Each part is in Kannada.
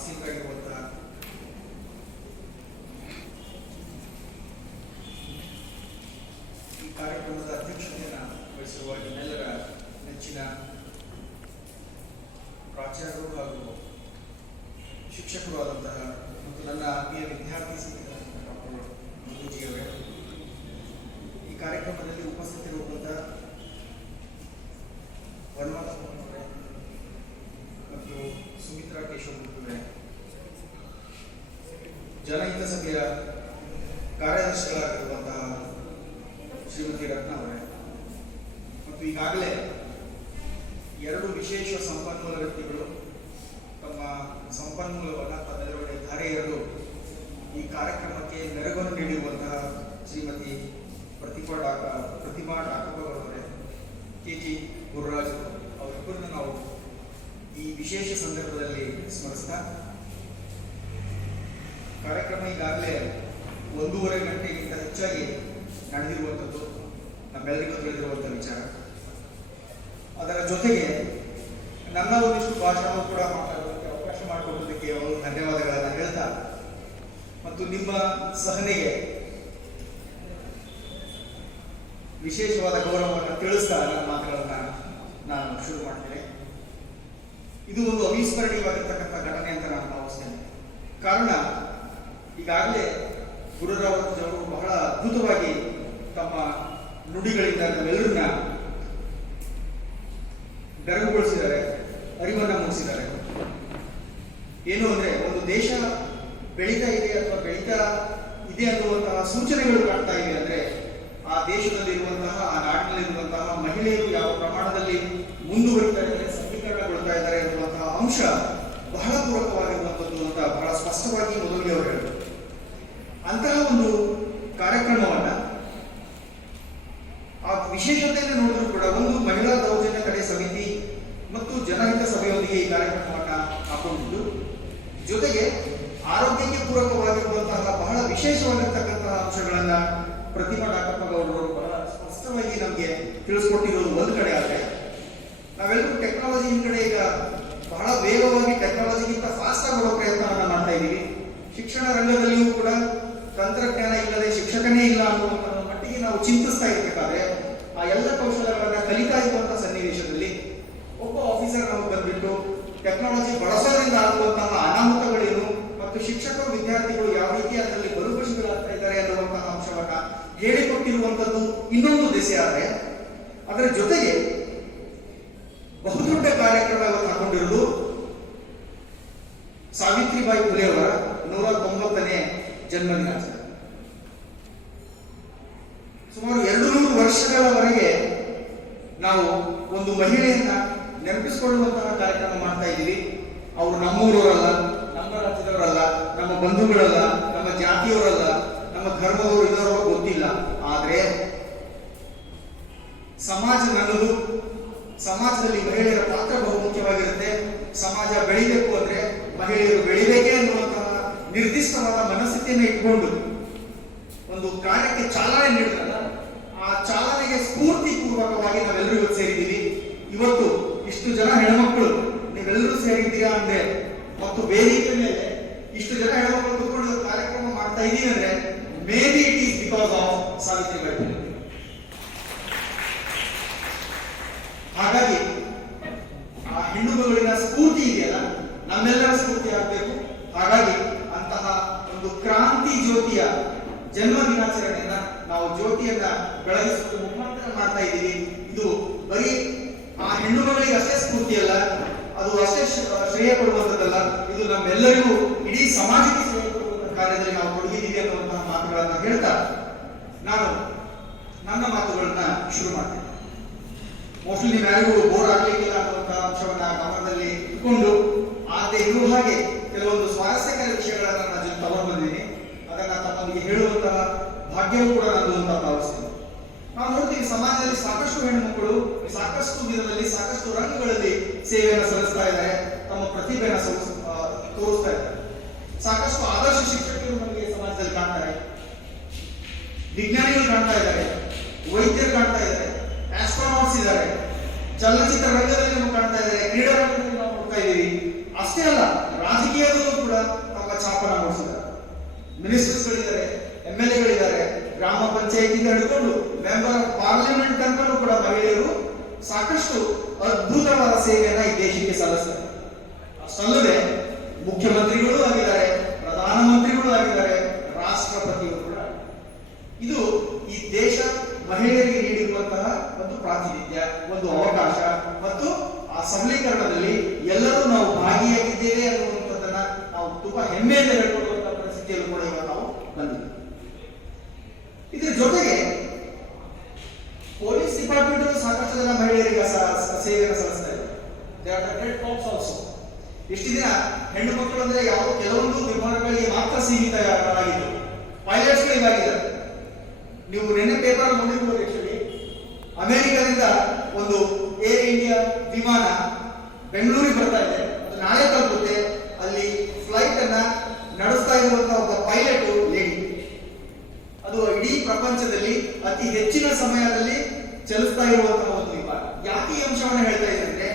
ಆಸೀನರಾಗಿರುವಂತಹ ಈ ಕಾರ್ಯಕ್ರಮದ ಅಧ್ಯಕ್ಷತೆಯನ್ನು ವಹಿಸಿರುವ ನಿಮ್ಮೆಲ್ಲರ ನೆಚ್ಚಿನ ಪ್ರಾಚಾರ್ಯರು ಹಾಗೂ ಶಿಕ್ಷಕರು ಆದಂತಹ ಮತ್ತು ನನ್ನ ಆತ್ಮೀಯ ವಿದ್ಯಾರ್ಥಿ ಸ್ನೇಹಿತರಾದಂತಹ ಡಾಕ್ಟರ್ ಮಧುಜಿಯವರೇ, ಈ ಕಾರ್ಯಕ್ರಮದಲ್ಲಿ ಉಪಸ್ಥಿತರಿರುವಂತಹ ವರ್ಣಮಾಲ ಅವರೇ ಮತ್ತು ಸುಮಿತ್ರಾ ಕೇಶವಮೂರ್ತಿಯವರೇ, ಜನಹಿತ ಸಭೆಯ ಕಾರ್ಯದರ್ಶಿಗಳಾಗಿರುವಂತಹ ಶ್ರೀಮತಿ ರತ್ನ ಅವರೇ ಮತ್ತು ಈಗಾಗಲೇ 2 ವಿಶೇಷ ಸಂಪನ್ಮೂಲ ವ್ಯಕ್ತಿಗಳು ತಮ್ಮ ಸಂಪನ್ಮೂಲವನ್ನು ತಮ್ಮೆದುರುಗಡೆ ಧಾರೆ ಎರೆದು ಈ ಕಾರ್ಯಕ್ರಮಕ್ಕೆ ಮೆರುಗನ್ನು ನೀಡಿರುವಂತಹ ಶ್ರೀಮತಿ ಪ್ರತಿಮಾ ಡಾಕಪ್ಪವರವರೇ, KG ಗುರುರಾಜ್ ಅವರಿಬ್ಬರನ್ನು ನಾವು ಈ ವಿಶೇಷ ಸಂದರ್ಭದಲ್ಲಿ ಸ್ಮರಿಸ್ತಾ, ಕಾರ್ಯಕ್ರಮ ಈಗಾಗಲೇ 1.5 ಗಂಟೆಗಿಂತ ಹೆಚ್ಚಾಗಿ ನಡೆದಿರುವಂಥದ್ದು ನಮ್ಮೆಲ್ಲರಿಗೂ ತಿಳಿದಿರುವಂಥ ವಿಚಾರ. ಅದರ ಜೊತೆಗೆ ನನ್ನ ಒಂದಿಷ್ಟು ಭಾಷಣವನ್ನು ಕೂಡ ಮಾತಾಡೋದಕ್ಕೆ ಅವಕಾಶ ಮಾಡಿಕೊಡೋದಕ್ಕೆ ಅವರು ಧನ್ಯವಾದಗಳನ್ನು ಹೇಳ್ತಾ ಮತ್ತು ನಿಮ್ಮ ಸಹನೆಗೆ ವಿಶೇಷವಾದ ಗೌರವವನ್ನು ತಿಳಿಸ್ತಾ ನನ್ನ ಮಾತುಗಳನ್ನು ನಾನು ಶುರು ಮಾಡ್ತೇನೆ. ಇದು ಒಂದು ಅವಿಸ್ಮರಣೀಯವಾಗಿರ್ತಕ್ಕಂಥ ಘಟನೆ ಅಂತ ನಾನು ಭಾವಿಸ್ತೇನೆ. ಕಾರಣ, ಈಗಾಗಲೇ ಗುರುರಾಜವರು ಬಹಳ ಅದ್ಭುತವಾಗಿ ತಮ್ಮ ನುಡಿಗಳಿಂದ ನಮ್ಮೆಲ್ಲರನ್ನ ಬೆರಗುಗೊಳಿಸಿದ್ದಾರೆ, ಅರಿವನ್ನು ಮೂಡಿಸಿದ್ದಾರೆ. ಏನು ಅಂದರೆ, ಒಂದು ದೇಶ ಬೆಳೀತಾ ಇದೆ ಅಥವಾ ಬೆಳೀತಾ ಇದೆ ಅನ್ನುವಂತಹ ಸೂಚನೆಗಳು ಕಾಣ್ತಾ ಇವೆ ಅಂದರೆ ಆ ದೇಶದಲ್ಲಿರುವಂತಹ, ಆ ನಾಡಿನಲ್ಲಿರುವಂತಹ ಮಹಿಳೆಯರು ಯಾವ ಪ್ರಮಾಣದಲ್ಲಿ ಮುಂದುವರಿತಾ ಇದ್ದಾರೆ, ಸಮೀಕರಣಗೊಳ್ತಾ ಇದ್ದಾರೆ ಅನ್ನುವಂತಹ ಅಂಶ ಬಹಳ ಪೂರಕವಾಗಿರುವಂಥದ್ದು ಅಂತ ಬಹಳ ಸ್ಪಷ್ಟವಾಗಿ ಮೊದಲಿಗೆ ಅವರು ಹೇಳಿದರು. ಅಂತಹ ಒಂದು ಕಾರ್ಯಕ್ರಮವನ್ನು ಆ ವಿಶೇಷತೆಯನ್ನು ನೋಡಿದ್ರು ಕೂಡ ಒಂದು ಮಹಿಳಾ ದೌರ್ಜನ್ಯ ತಡೆ ಸಮಿತಿ ಮತ್ತು ಜನಹಿತ ಸಭೆಯೊಂದಿಗೆ ಈ ಕಾರ್ಯಕ್ರಮವನ್ನು ಹಾಕೊಂಡಿದ್ದು, ಜೊತೆಗೆ ಆರೋಗ್ಯಕ್ಕೆ ಪೂರಕವಾಗಿರುವಂತಹ ಬಹಳ ವಿಶೇಷವಾಗಿರ್ತಕ್ಕಂತಹ ಅಂಶಗಳನ್ನ ಪ್ರತಿಮಾ ಡಾಕಪ್ಪಗೌಡರು ಬಹಳ ಸ್ಪಷ್ಟವಾಗಿ ನಮಗೆ ತಿಳಿಸ್ಕೊಟ್ಟಿರೋದು ಒಂದು ಕಡೆ. ಆದರೆ ನಾವೆಲ್ಲರೂ ಟೆಕ್ನಾಲಜಿ ಹಿಂದ್ಗಡೆ ಈಗ ಬಹಳ ವೇಗವಾಗಿ ಟೆಕ್ನಾಲಜಿಗಿಂತ ಫಾಸ್ಟ್ ಆಗಿ ಬರೋ ಪ್ರಯತ್ನವನ್ನ ಮಾಡ್ತಾ ಇದ್ದೀವಿ. ಶಿಕ್ಷಣ ರಂಗದಲ್ಲಿಯೂ ಕೂಡ ತಂತ್ರಜ್ಞಾನ ಇಲ್ಲದೆ ಶಿಕ್ಷಕನೇ ಇಲ್ಲ ಅನ್ನುವಂಥ ಮಟ್ಟಿಗೆ ನಾವು ಚಿಂತಿಸ್ತಾ ಇರಬೇಕಾದ್ರೆ ಆ ಎಲ್ಲ ಕೌಶಲ್ಯಗಳನ್ನ ಕಲಿತಾ ಇರುವಂತಹ ಸನ್ನಿವೇಶದಲ್ಲಿ ಒಬ್ಬ ಆಫೀಸರ್ ನಮಗೆ ಬಂದ್ಬಿಟ್ಟು ಟೆಕ್ನಾಲಜಿ ಬಳಸೋದ್ರಿಂದ ಆಗುವಂತಹ ಅನಾಹುತಗಳೇನು ಮತ್ತು ಶಿಕ್ಷಕರು ವಿದ್ಯಾರ್ಥಿಗಳು ಯಾವ ರೀತಿ ಅದರಲ್ಲಿ ಬಲುಪಶಿಗಳಾಗ್ತಾ ಇದ್ದಾರೆ ಅನ್ನುವಂತಹ ಅಂಶವನ್ನ ಹೇಳಿಕೊಟ್ಟಿರುವಂಥದ್ದು ಇನ್ನೊಂದು ದಿಸೆ. ಆದರೆ ಅದರ ಜೊತೆಗೆ ಬಹುದೊಡ್ಡ ಕಾರ್ಯಕ್ರಮ ಹಾಕೊಂಡಿರುವುದು ಸಾವಿತ್ರಿಬಾಯಿ ಫುಲೆ ಅವರ 190ನೇ ಜನ್ಮ ದಿನಾಚರಣೆ. ಸುಮಾರು 200 ವರ್ಷಗಳವರೆಗೆ ನಾವು ಒಂದು ಮಹಿಳೆಯನ್ನ ನೆನಪಿಸಿಕೊಳ್ಳುವಂತಹ ಕಾರ್ಯಕ್ರಮ ಮಾಡ್ತಾ ಇದ್ದೀವಿ. ಅವರು ನಮ್ಮೂರವರಲ್ಲ, ನಮ್ಮ ರಾಜ್ಯದವರಲ್ಲ, ನಮ್ಮ ಬಂಧುಗಳಲ್ಲ, ನಮ್ಮ ಜಾತಿಯವರಲ್ಲ, ನಮ್ಮ ಧರ್ಮದವರು ಇದರವರು ಗೊತ್ತಿಲ್ಲ. ಆದರೆ ಸಮಾಜ ನನ್ನದು, ಸಮಾಜದಲ್ಲಿ ಮಹಿಳೆಯರ ಪಾತ್ರ ಬಹು ಮುಖ್ಯವಾಗಿರುತ್ತೆ. ಸಮಾಜ ಬೆಳಿಬೇಕು ಅಂದ್ರೆ ಮಹಿಳೆಯರು ಬೆಳಿಬೇಕೇ ಅನ್ನುವಂತಹ ನಿರ್ದಿಷ್ಟವಾದ ಮನಸ್ಥಿತಿಯನ್ನು ಇಟ್ಕೊಂಡು ಒಂದು ಕಾರ್ಯಕ್ಕೆ ಚಾಲನೆ ನೀಡಿದಾಗ ಆ ಚಾಲನೆಗೆ ಸ್ಫೂರ್ತಿ ಪೂರ್ವಕವಾಗಿ ನಾವೆಲ್ಲರೂ ಇವತ್ತು ಸೇರಿದ್ದೀವಿ. ಇವತ್ತು ಇಷ್ಟು ಜನ ಹೆಣ್ಮಕ್ಳು ನೀವೆಲ್ಲರೂ ಸೇರಿದ್ದೀರಾ ಅಂದ್ರೆ ಮತ್ತು ವೇದಿಕೆ ಮೇಲೆ ಇಷ್ಟು ಜನ ಹೆಣ್ಮಕ್ಳು ಕೂತ್ಕೊಂಡು ಕಾರ್ಯಕ್ರಮ ಮಾಡ್ತಾ ಇದೀವಿ ಅಂದ್ರೆ may be it is because of Savitribai Phule. ಹಾಗಾಗಿ ಆ ಹೆಣ್ಣುಮಗಳಿನ ಸ್ಫೂರ್ತಿ ಇದೆಯಲ್ಲ, ನಮ್ಮೆಲ್ಲರ ಸ್ಫೂರ್ತಿ ಆಗಬೇಕು. ಹಾಗಾಗಿ ಅಂತಹ ಒಂದು ಕ್ರಾಂತಿ ಜ್ಯೋತಿಯ ಜನ್ಮ ದಿನಾಚರಣೆಯನ್ನ ನಾವು ಜ್ಯೋತಿಯನ್ನ ಬೆಳಗಿಸುವ ಮುಖಾಂತರ ಮಾಡ್ತಾ ಇದ್ದೀವಿ. ಇದು ಬರೀ ಆ ಹೆಣ್ಣುಮಗಳಿಗೆ ಅಷ್ಟೇ ಸ್ಫೂರ್ತಿ ಅಲ್ಲ, ಅದು ಅಷ್ಟೇ ಶ್ರೇಯ ಕೊಡುವಂಥದ್ದಲ್ಲ, ಇದು ನಮ್ಮೆಲ್ಲರಿಗೂ ಇಡೀ ಸಮಾಜಕ್ಕೆ ಶ್ರೇಯ ಕೊಡುವಂತಹ ಕಾರ್ಯದಲ್ಲಿ ನಾವು ತೊಡಗಿದ್ದೀವಿ ಅನ್ನುವಂತಹ ಮಾತುಗಳನ್ನ ಹೇಳ್ತಾ ನಾನು ನನ್ನ ಮಾತುಗಳನ್ನ ಶುರು ಮಾಡ್ತೇನೆ. ಮೋಸ್ಟ್ಲಿ ನೀವು ಯಾರಿಗೂ ಬೋರ್ ಆಗ್ಲಿಕ್ಕಿಲ್ಲ ಅನ್ನುವಂತಹ ಅಂಶವನ್ನ ಗಮನದಲ್ಲಿ ಇಟ್ಕೊಂಡು ಆಗದೆ ಇರುವ ಹಾಗೆ ಕೆಲವೊಂದು ಸ್ವಾರಸ್ಯಕರ ವಿಷಯಗಳನ್ನ ನಾನು ಜೊತೆ ತಗೊಂಡು ಬಂದಿದ್ದೀನಿ. ಅದನ್ನ ತಮ್ಮೊಂದಿಗೆ ಹೇಳುವಂತಹ ಭಾಗ್ಯವೂ ಕೂಡ ನಂದು ಅಂತ ಭಾವಿಸ್ತೀನಿ. ನಾವು ನೋಡ್ತೀವಿ, ಸಮಾಜದಲ್ಲಿ ಸಾಕಷ್ಟು ಹೆಣ್ಣುಮಕ್ಕಳು ಸಾಕಷ್ಟು ವಿಧದಲ್ಲಿ ಸಾಕಷ್ಟು ರಂಗಗಳಲ್ಲಿ ಸೇವೆಯನ್ನು ಸಲ್ಲಿಸ್ತಾ ಇದ್ದಾರೆ, ತಮ್ಮ ಪ್ರತಿಭೆಯನ್ನು ತೋರಿಸ್ತಾ ಇದ್ದಾರೆ. ಸಾಕಷ್ಟು ಆದರ್ಶ ಶಿಕ್ಷಕರು ನಮಗೆ ಸಮಾಜದಲ್ಲಿ ಕಾಣ್ತಾರೆ, ವಿಜ್ಞಾನಿಗಳು ಕಾಣ್ತಾ ಇದ್ದಾರೆ, ವೈದ್ಯರು ಕಾಣ್ತಾ ಇದ್ದಾರೆ, ಆಸ್ಟ್ರೋನಾಟ್ಸ್ ಇದ್ದಾರೆ, ಚಲನಚಿತ್ರ ರಂಗದಲ್ಲಿ ನಾವು ಕಾಣ್ತಾ ಇದ್ದಾರೆ, ಕ್ರೀಡಾ ರಂಗದಲ್ಲಿ ನಾವು ನೋಡ್ತಾ ಇದ್ದೀವಿ. ಅಷ್ಟೇ ಅಲ್ಲ, ರಾಜಕೀಯದಲ್ಲೂ ಕೂಡ ತಮ್ಮ ಛಾಪನ ಮೂಡಿಸಿದ್ದಾರೆ. ಮಿನಿಸ್ಟರ್ಸ್ಗಳಿದ್ದಾರೆ, MLA ಗಳಿದ್ದಾರೆ, ಗ್ರಾಮ ಪಂಚಾಯತಿಯಿಂದ ಹಿಡ್ಕೊಂಡು ಮೆಂಬರ್ ಆಫ್ ಪಾರ್ಲಿಮೆಂಟ್ ತನಕನೂ ಕೂಡ ಮಹಿಳೆಯರು ಸಾಕಷ್ಟು ಅದ್ಭುತವಾದ ಸೇವೆಯನ್ನ ಈ ದೇಶಕ್ಕೆ ಸಲ್ಲಿಸ್ತಾರೆ. ಅಷ್ಟಲ್ಲದೆ ಮುಖ್ಯಮಂತ್ರಿಗಳು ಆಗಿದ್ದಾರೆ, ಪ್ರಧಾನಮಂತ್ರಿಗಳು ಆಗಿದ್ದಾರೆ, ರಾಷ್ಟ್ರಪತಿಗಳು ಕೂಡ. ಇದು ಈ ದೇಶ ಮಹಿಳೆಯರಿಗೆ ನೀಡಿರುವಂತಹ ಒಂದು ಪ್ರಾತಿನಿಧ್ಯ, ಒಂದು ಅವಕಾಶ ಮತ್ತು ಆ ಸಬಲೀಕರಣದಲ್ಲಿ ಎಲ್ಲರೂ ನಾವು ಭಾಗಿಯಾಗಿದ್ದೇವೆ ಅನ್ನುವಂಥದ್ದನ್ನ ನಾವು ತುಂಬಾ ಹೆಮ್ಮೆಯಿಂದ ಹೇಳ್ಕೊಳ್ಳುವಂತಹ ಪರಿಸ್ಥಿತಿಯಲ್ಲೂ ಕೂಡ ಈಗ ನಾವು ಬಂದಿದ್ದೇವೆ. ಇದರ ಜೊತೆಗೆ ಪೊಲೀಸ್ ಡಿಪಾರ್ಟ್ಮೆಂಟ್ ಸಾಕಷ್ಟು ಜನ ಮಹಿಳೆಯರಿಗೆ ಸೇವೆಯನ್ನು ಸಲ್ಲಿಸ್ತಾ ಇದ್ದಾರೆ. ಇಷ್ಟು ದಿನ ಹೆಣ್ಣು ಮಕ್ಕಳು ಅಂದ್ರೆ ಯಾವ ಕೆಲವೊಂದು ವಿಭಾಗಗಳಿಗೆ ಮಾತ್ರ ಸೀಮಿತವಾಗಿದ್ದರು, ಪೈಲಟ್ಸ್ಗಳಿಗಾಗಿದ್ದಾರೆ. ನೀವು ನಿನ್ನೆ ಪೇಪರ್ ನೋಡಿರ್ಬೋದು. ಆಕ್ಚುಲಿ ಅಮೆರಿಕದಿಂದ ಒಂದು ಏರ್ ಇಂಡಿಯಾ ವಿಮಾನ ಬೆಂಗಳೂರಿಗೆ ಬರ್ತಾ ಇದೆ, ಅದು ನಾಳೆ ತಲುಪುತ್ತೆ. ಅಲ್ಲಿ ಫ್ಲೈಟ್ ಅನ್ನ ನಡೆಸ್ತಾ ಇರುವಂತಹ ಒಬ್ಬ ಪೈಲಟ್ ಲೇಡಿ. ಅದು ಇಡೀ ಪ್ರಪಂಚದಲ್ಲಿ ಅತಿ ಹೆಚ್ಚಿನ ಸಮಯದಲ್ಲಿ ಚಲಿಸ್ತಾ ಇರುವಂತಹ ಒಂದು ವಿಮಾನ. ಯಾಕೆ ಈ ಅಂಶವನ್ನು ಹೇಳ್ತಾ ಇದ್ದಾರೆ?